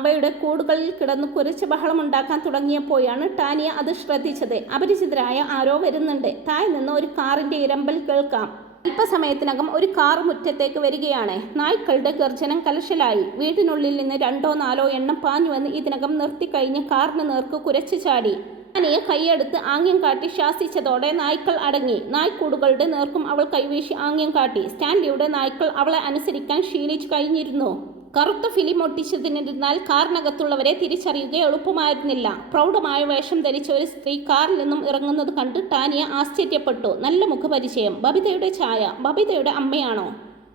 അവയുടെ കൂടുകളിൽ കിടന്ന് കുരച്ച് ബഹളമുണ്ടാക്കാൻ തുടങ്ങിയപ്പോഴാണ് ടാനിയ അത് ശ്രദ്ധിച്ചത്. അപരിചിതരായ ആരോ വരുന്നുണ്ട്. താഴെ നിന്ന് ഒരു കാറിന്റെ ഇരമ്പൽ കേൾക്കാം. അല്പസമയത്തിനകം ഒരു കാർ മുറ്റത്തേക്ക് വരികയാണ്. നായ്ക്കളുടെ ഗർജനം കലശലായി. വീടിനുള്ളിൽ നിന്ന് 2-4 എണ്ണം പാഞ്ഞുവന്ന് ഇതിനകം നിർത്തിക്കഴിഞ്ഞ് കാറിന് നേർക്ക് കുരച്ചു ചാടി. ടാനിയ കൈയെടുത്ത് ആംഗ്യം കാട്ടി ശാസിച്ചതോടെ നായ്ക്കൾ അടങ്ങി. നായ്ക്കൂടുകളുടെ നേർക്കും അവൾ കൈവീശി ആംഗ്യം കാട്ടി. സ്റ്റാൻലിയുടെ നായ്ക്കൾ അവളെ അനുസരിക്കാൻ ശീലിച്ചു കഴിഞ്ഞിരുന്നു. കറുത്ത ഫിലിം ഒട്ടിച്ചതിനാൽ കാറിനകത്തുള്ളവരെ തിരിച്ചറിയുക എളുപ്പമായിരുന്നില്ല. പ്രൗഢമായ വേഷം ധരിച്ച ഒരു സ്ത്രീ കാറിൽ നിന്നും ഇറങ്ങുന്നത് കണ്ട് ടാനിയ ആശ്ചര്യപ്പെട്ടു. നല്ല മുഖപരിചയം. ബബിതയുടെ ഛായ. ബബിതയുടെ അമ്മയാണോ?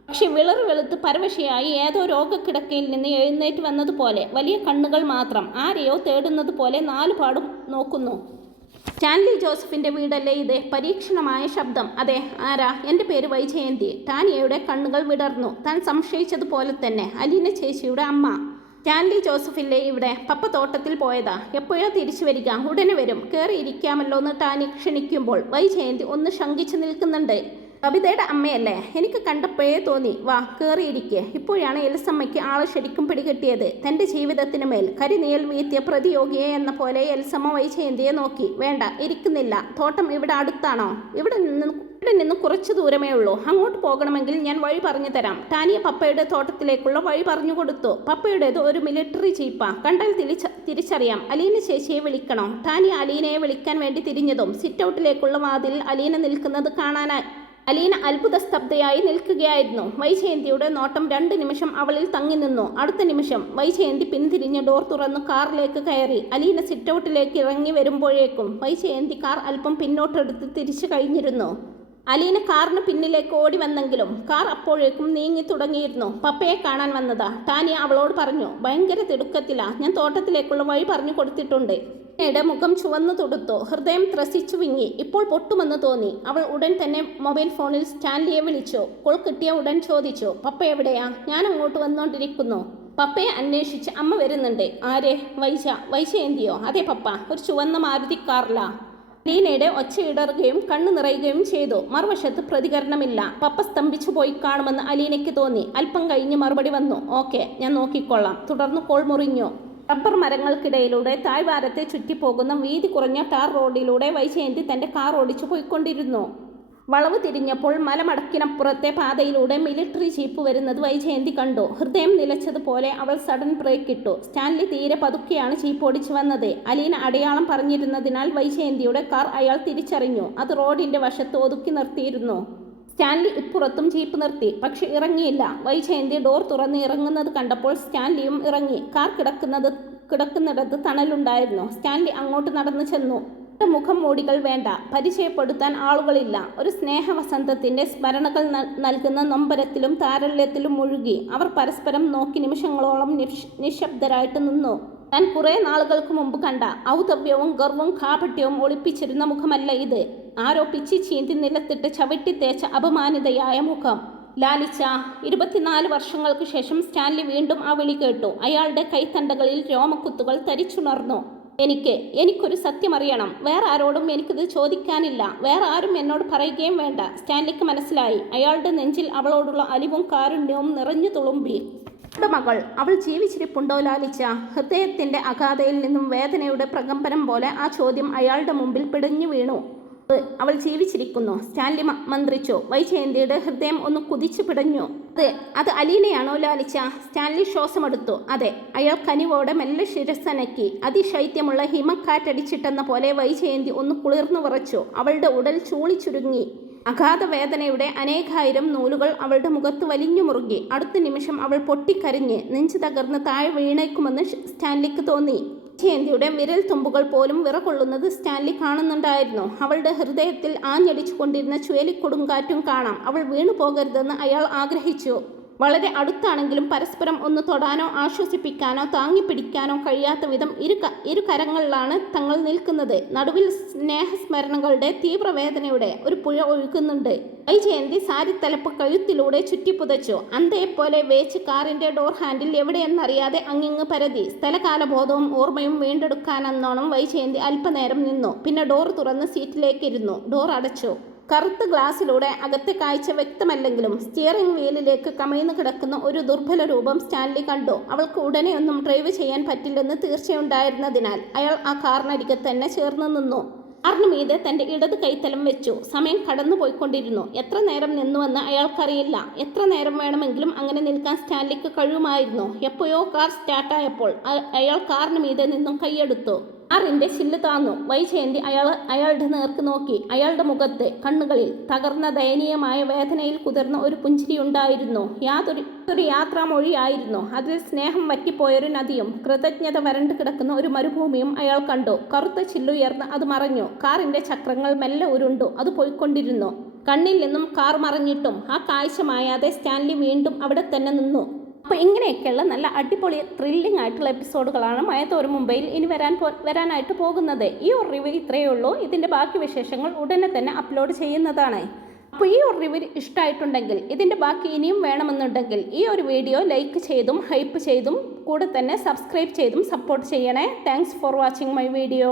പക്ഷെ വിളറ് വെളുത്ത് പരവശയായി ഏതോ രോഗക്കിടക്കയിൽ നിന്ന് എഴുന്നേറ്റ് വന്നതുപോലെ വലിയ കണ്ണുകൾ മാത്രം. ആരെയോ തേടുന്നത് പോലെ 4 പാടും നോക്കുന്നു. സ്റ്റാൻലി ജോസഫിന്റെ വീടല്ലേ ഇത്? പരീക്ഷണമായ ശബ്ദം. അതെ, ആരാ? എൻ്റെ പേര് വൈജയന്തി. ടാനിയയുടെ കണ്ണുകൾ വിടർന്നു. താൻ സംശയിച്ചതുപോലെ തന്നെ അലീന ചേച്ചിയുടെ അമ്മ. സ്റ്റാൻലി ജോസഫില്ലേ ഇവിടെ? പപ്പ തോട്ടത്തിൽ പോയതാ. എപ്പോഴോ തിരിച്ചു വരിക? ഉടനെ വരും. കയറിയിരിക്കാമല്ലോ എന്ന് ടാനി ക്ഷണിക്കുമ്പോൾ വൈജയന്തി ഒന്ന് ശങ്കിച്ചു നിൽക്കുന്നുണ്ട്. ബബിതയുടെ അമ്മയല്ലേ? എനിക്ക് കണ്ടപ്പോഴേ തോന്നി. വാ, കയറിയിരിക്കുക. ഇപ്പോഴാണ് എൽസമ്മയ്ക്ക് ആളെ ശരിക്കും പിടികിട്ടിയത്. തൻ്റെ ജീവിതത്തിന് മേൽ കരിനിഴൽ വീഴ്ത്തിയ പ്രതിയോഗിയെ എന്ന പോലെ എൽസമ്മ വൈജയന്തിയെ നോക്കി. വേണ്ട, ഇരിക്കുന്നില്ല. തോട്ടം ഇവിടെ അടുത്താണോ? ഇവിടെ നിന്ന് കുറച്ച് ദൂരമേ ഉള്ളൂ. അങ്ങോട്ട് പോകണമെങ്കിൽ ഞാൻ വഴി പറഞ്ഞു തരാം. ടാനിയ പപ്പയുടെ തോട്ടത്തിലേക്കുള്ള വഴി പറഞ്ഞു കൊടുത്തു. പപ്പയുടേത് ഒരു മിലിറ്ററി ജീപ്പാ. കണ്ടാൽ തിരിച്ചറിയാം. അലീന ചേച്ചിയെ വിളിക്കണോ? ടാനിയ അലീനയെ വിളിക്കാൻ വേണ്ടി തിരിഞ്ഞതും സിറ്റ് ഔട്ടിലേക്കുള്ള വാതിലിൽ അലീന നിൽക്കുന്നത് കാണാനായി. അലീന അത്ഭുത സ്തബ്ധയായി നിൽക്കുകയായിരുന്നു. വൈജയന്തിയുടെ നോട്ടം 2 നിമിഷം അവളിൽ തങ്ങി നിന്നു. അടുത്ത നിമിഷം വൈജയന്തി പിന്തിരിഞ്ഞ് ഡോർ തുറന്ന് കാറിലേക്ക് കയറി. അലീന സിറ്റൗട്ടിലേക്ക് ഇറങ്ങി വരുമ്പോഴേക്കും വൈജയന്തി കാർ അല്പം പിന്നോട്ടെടുത്ത് തിരിച്ചു കഴിഞ്ഞിരുന്നു. അലീന കാറിന് പിന്നിലേക്ക് ഓടി വന്നെങ്കിലും കാർ അപ്പോഴേക്കും നീങ്ങി തുടങ്ങിയിരുന്നു. പപ്പയെ കാണാൻ വന്നതാ, ടാനിയ അവളോട് പറഞ്ഞു. ഭയങ്കര തിടുക്കത്തിലാ, ഞാൻ തോട്ടത്തിലേക്കുള്ള വഴി പറഞ്ഞു കൊടുത്തിട്ടുണ്ട്. അലീനയുടെ മുഖം ചുവന്നു തുടുത്തു, ഹൃദയം ത്രസിച്ചു വിങ്ങി. ഇപ്പോൾ പൊട്ടുമെന്ന് തോന്നി. അവൾ ഉടൻ തന്നെ മൊബൈൽ ഫോണിൽ സ്റ്റാൻലിയെ വിളിച്ചു. കോൾ കിട്ടിയ ഉടൻ ചോദിച്ചു, പപ്പ എവിടെയാ? ഞാൻ അങ്ങോട്ട് വന്നുകൊണ്ടിരിക്കുന്നു. പപ്പയെ അന്വേഷിച്ച് അമ്മ വരുന്നുണ്ട്. ആരെ? വൈജയന്തിയോ? അതെ പപ്പ, ഒരു ചുവന്ന മാരുതി കാറിലാ. അലീനയുടെ ഒച്ചയിടറുകയും കണ്ണു നിറയുകയും ചെയ്തു. മറുവശത്ത് പ്രതികരണമില്ല. പപ്പ സ്തംഭിച്ചു പോയി കാണുമെന്ന് അലീനയ്ക്ക് തോന്നി. അല്പം കഴിഞ്ഞ് മറുപടി വന്നു, ഓക്കെ, ഞാൻ നോക്കിക്കൊള്ളാം. തുടർന്ന് കോൾ മുറിഞ്ഞു. റബ്ബർ മരങ്ങൾക്കിടയിലൂടെ താഴ്വാരത്തെ ചുറ്റിപ്പോകുന്ന വീതി കുറഞ്ഞ ടാർ റോഡിലൂടെ വൈജയന്തി തന്റെ കാർ ഓടിച്ചു പോയിക്കൊണ്ടിരുന്നു. വളവ് തിരിഞ്ഞപ്പോൾ മലമടക്കിനപ്പുറത്തെ പാതയിലൂടെ മിലിറ്ററി ജീപ്പ് വരുന്നത് വൈജയന്തി കണ്ടു. ഹൃദയം നിലച്ചതുപോലെ അവൾ സഡൻ ബ്രേക്ക് ഇട്ടു. സ്റ്റാൻലി തീരെ പതുക്കെയാണ് ജീപ്പ് ഓടിച്ചു വന്നത്. അലീന അടയാളം പറഞ്ഞിരുന്നതിനാൽ വൈജയന്തിയുടെ കാർ അയാൾ തിരിച്ചറിഞ്ഞു. അത് റോഡിന്റെ വശത്ത് ഒതുക്കി നിർത്തിയിരുന്നു. സ്റ്റാൻലി ഇപ്പുറത്തും ജീപ്പ് നിർത്തി, പക്ഷെ ഇറങ്ങിയില്ല. വൈജയന്തി ഡോർ തുറന്ന് ഇറങ്ങുന്നത് കണ്ടപ്പോൾ സ്റ്റാൻലിയും ഇറങ്ങി. കാർ കിടക്കുന്നിടത്ത് തണലുണ്ടായിരുന്നു. സ്റ്റാൻലി അങ്ങോട്ട് നടന്നു ചെന്നു. മുഖം മൂടികൾ വേണ്ട, പരിചയപ്പെടുത്താൻ ആളുകളില്ല. ഒരു സ്നേഹവസന്തത്തിന്റെ സ്മരണകൾ നൽകുന്ന നൊമ്പരത്തിലും താരല്യത്തിലും മുഴുകി അവർ പരസ്പരം നോക്കി നിമിഷങ്ങളോളം നിശബ്ദരായിട്ട് നിന്നു. താൻ കുറെ നാളുകൾക്ക് മുമ്പ് കണ്ട ഔദവ്യവും ഗർവും കാപട്യവും ഒളിപ്പിച്ചിരുന്ന മുഖമല്ല ഇത്. ആരോ പിച്ചി ചീന്തി നിലത്തിട്ട് ചവിട്ടി തേച്ച അപമാനിതയായ മുഖം. ലാലിച്ച. 24 വർഷങ്ങൾക്ക് ശേഷം സ്റ്റാൻലി വീണ്ടും ആ വിളി കേട്ടു. അയാളുടെ കൈത്തണ്ടകളിൽ രോമക്കുത്തുകൾ തരിച്ചുണർന്നു. എനിക്കൊരു സത്യം അറിയണം. വേറെ ആരോടും എനിക്കിത് ചോദിക്കാനില്ല. വേറെ ആരും എന്നോട് പറയുകയും വേണ്ട. സ്റ്റാൻലിക്ക് മനസ്സിലായി. അയാളുടെ നെഞ്ചിൽ അവളോടുള്ള അലിവും കാരുണ്യവും നിറഞ്ഞു തുളുമ്പി. മകൾ, അവൾ ജീവിച്ചിരിപ്പുണ്ടോ ലാലിച്ച? ഹൃദയത്തിന്റെ അഗാധയിൽ നിന്നും വേദനയുടെ പ്രകമ്പനം പോലെ ആ ചോദ്യം അയാളുടെ മുമ്പിൽ പിടഞ്ഞു വീണു. അവൾ ജീവിച്ചിരിക്കുന്നു, സ്റ്റാൻലി മന്ത്രിച്ചു. വൈജയന്തിയുടെ ഹൃദയം ഒന്ന് കുതിച്ചു പിടഞ്ഞു. അത് അലീനയാണോ ലാലിച്ച? സ്റ്റാൻലി ശ്വാസമെടുത്തു. അതെ. അയാൾ കനിവോടെ മെല്ലെ ശിരസ്സനക്കി. അതിശൈത്യമുള്ള ഹിമക്കാറ്റടിച്ചിട്ടെന്ന പോലെ വൈജയന്തി ഒന്ന് കുളിർന്നു വിറച്ചു. അവളുടെ ഉടൽ ചൂളി ചുരുങ്ങി. അഗാധ വേദനയുടെ അനേകായിരം നൂലുകൾ അവളുടെ മുഖത്ത് വലിഞ്ഞു മുറുകി. അടുത്ത നിമിഷം അവൾ പൊട്ടിക്കരഞ്ഞ് നെഞ്ചു തകർന്ന് താഴെ വീണേക്കുമെന്ന് സ്റ്റാൻലിക്ക് തോന്നി. വൈജയന്തിയുടെ വിരൽ തുമ്പുകൾ പോലും വിറകൊള്ളുന്നത് സ്റ്റാൻലി കാണുന്നുണ്ടായിരുന്നു. അവളുടെ ഹൃദയത്തിൽ ആഞ്ഞടിച്ചു കൊണ്ടിരുന്ന ചുഴലിക്കൊടുങ്കാറ്റും കാണാം. അവൾ വീണു പോകരുതെന്ന് അയാൾ ആഗ്രഹിച്ചു. വളരെ അടുത്താണെങ്കിലും പരസ്പരം ഒന്ന് തൊടാനോ ആശ്വസിപ്പിക്കാനോ താങ്ങിപ്പിടിക്കാനോ കഴിയാത്ത വിധം ഇരു കരങ്ങളിലാണ് തങ്ങൾ നിൽക്കുന്നത്. നടുവിൽ സ്നേഹസ്മരണകളുടെ തീവ്രവേദനയുടെ ഒരു പുഴ ഒഴുകുന്നുണ്ട്. വൈജയന്തി സാരിത്തലപ്പ് കഴുത്തിലൂടെ ചുറ്റിപ്പുതച്ചു. അന്തയെപ്പോലെ വേച്ച് കാറിന്റെ ഡോർ ഹാൻഡിൽ എവിടെയെന്നറിയാതെ അങ്ങിങ്ങ് പരതി. സ്ഥലകാലബോധവും ഓർമ്മയും വീണ്ടെടുക്കാനെന്നോണം വൈജയന്തി അല്പനേരം നിന്നു. പിന്നെ ഡോർ തുറന്ന് സീറ്റിലേക്കിരുന്നു. ഡോർ അടച്ചു. കറുത്ത ഗ്ലാസ്സിലൂടെ അകത്തെ കാഴ്ച വ്യക്തമല്ലെങ്കിലും സ്റ്റിയറിംഗ് വീലിലേക്ക് കമിഴ്ന്നു കിടക്കുന്ന ഒരു ദുർബല രൂപം സ്റ്റാൻലി കണ്ടു. അവൾക്ക് ഉടനെയൊന്നും ഡ്രൈവ് ചെയ്യാൻ പറ്റില്ലെന്ന് തീർച്ചയുണ്ടായിരുന്നതിനാൽ അയാൾ ആ കാറിനരികെ തന്നെ ചേർന്ന് നിന്നു. കാറിന് മീതെ തന്റെ ഇടത് കൈത്തലം വെച്ചു. സമയം കടന്നുപോയിക്കൊണ്ടിരുന്നു. എത്ര നേരം നിന്നുവെന്ന് അയാൾക്കറിയില്ല. എത്ര നേരം വേണമെങ്കിലും അങ്ങനെ നിൽക്കാൻ സ്റ്റാൻലിക്ക് കഴിയുമായിരുന്നു. എപ്പോഴോ കാർ സ്റ്റാർട്ടായപ്പോൾ അയാൾ കാറിന് മീതെ നിന്നും കൈയെടുത്തു. കാറിന്റെ ചില്ല് താന്നു. വൈജയന്തി അയാളുടെ നേർക്ക് നോക്കി. അയാളുടെ മുഖത്ത്, കണ്ണുകളിൽ തകർന്ന ദയനീയമായ വേദനയിൽ കുതിർന്ന ഒരു പുഞ്ചിരിയുണ്ടായിരുന്നു. ഒരു യാത്രാമൊഴിയായിരുന്നു. അതിൽ സ്നേഹം വറ്റിപ്പോയൊരു നദിയും കൃതജ്ഞത വരണ്ടു കിടക്കുന്ന ഒരു മരുഭൂമിയും അയാൾ കണ്ടു. കറുത്ത ചില്ലുയർന്ന് അത് മറഞ്ഞു. കാറിന്റെ ചക്രങ്ങൾ മെല്ലെ ഉരുണ്ടു. അത് പോയിക്കൊണ്ടിരുന്നു. കണ്ണിൽ നിന്നും കാർ മറഞ്ഞിട്ടും ആ കാഴ്ച മായാതെ സ്റ്റാൻലി വീണ്ടും അവിടെ തന്നെ നിന്നു. അപ്പോൾ ഇങ്ങനെയൊക്കെയുള്ള നല്ല അടിപൊളി ത്രില്ലിംഗ് ആയിട്ടുള്ള എപ്പിസോഡുകളാണ് മഴത്തോരും മുംബൈയിൽ ഇനി വരാനായിട്ട് പോകുന്നത്. ഈ ഒരു റിവ്യൂ ഇത്രയേ ഉള്ളൂ. ഇതിൻ്റെ ബാക്കി വിശേഷങ്ങൾ ഉടനെ തന്നെ അപ്ലോഡ് ചെയ്യുന്നതാണ്. അപ്പോൾ ഈ ഒരു റിവ്യൂ ഇഷ്ടമായിട്ടുണ്ടെങ്കിൽ ഇതിൻ്റെ ബാക്കി ഇനിയും വേണമെന്നുണ്ടെങ്കിൽ ഈ ഒരു വീഡിയോ ലൈക്ക് ചെയ്തും ഹൈപ്പ് ചെയ്തും കൂടെ തന്നെ സബ്സ്ക്രൈബ് ചെയ്തും സപ്പോർട്ട് ചെയ്യണേ. Thanks for watching my video.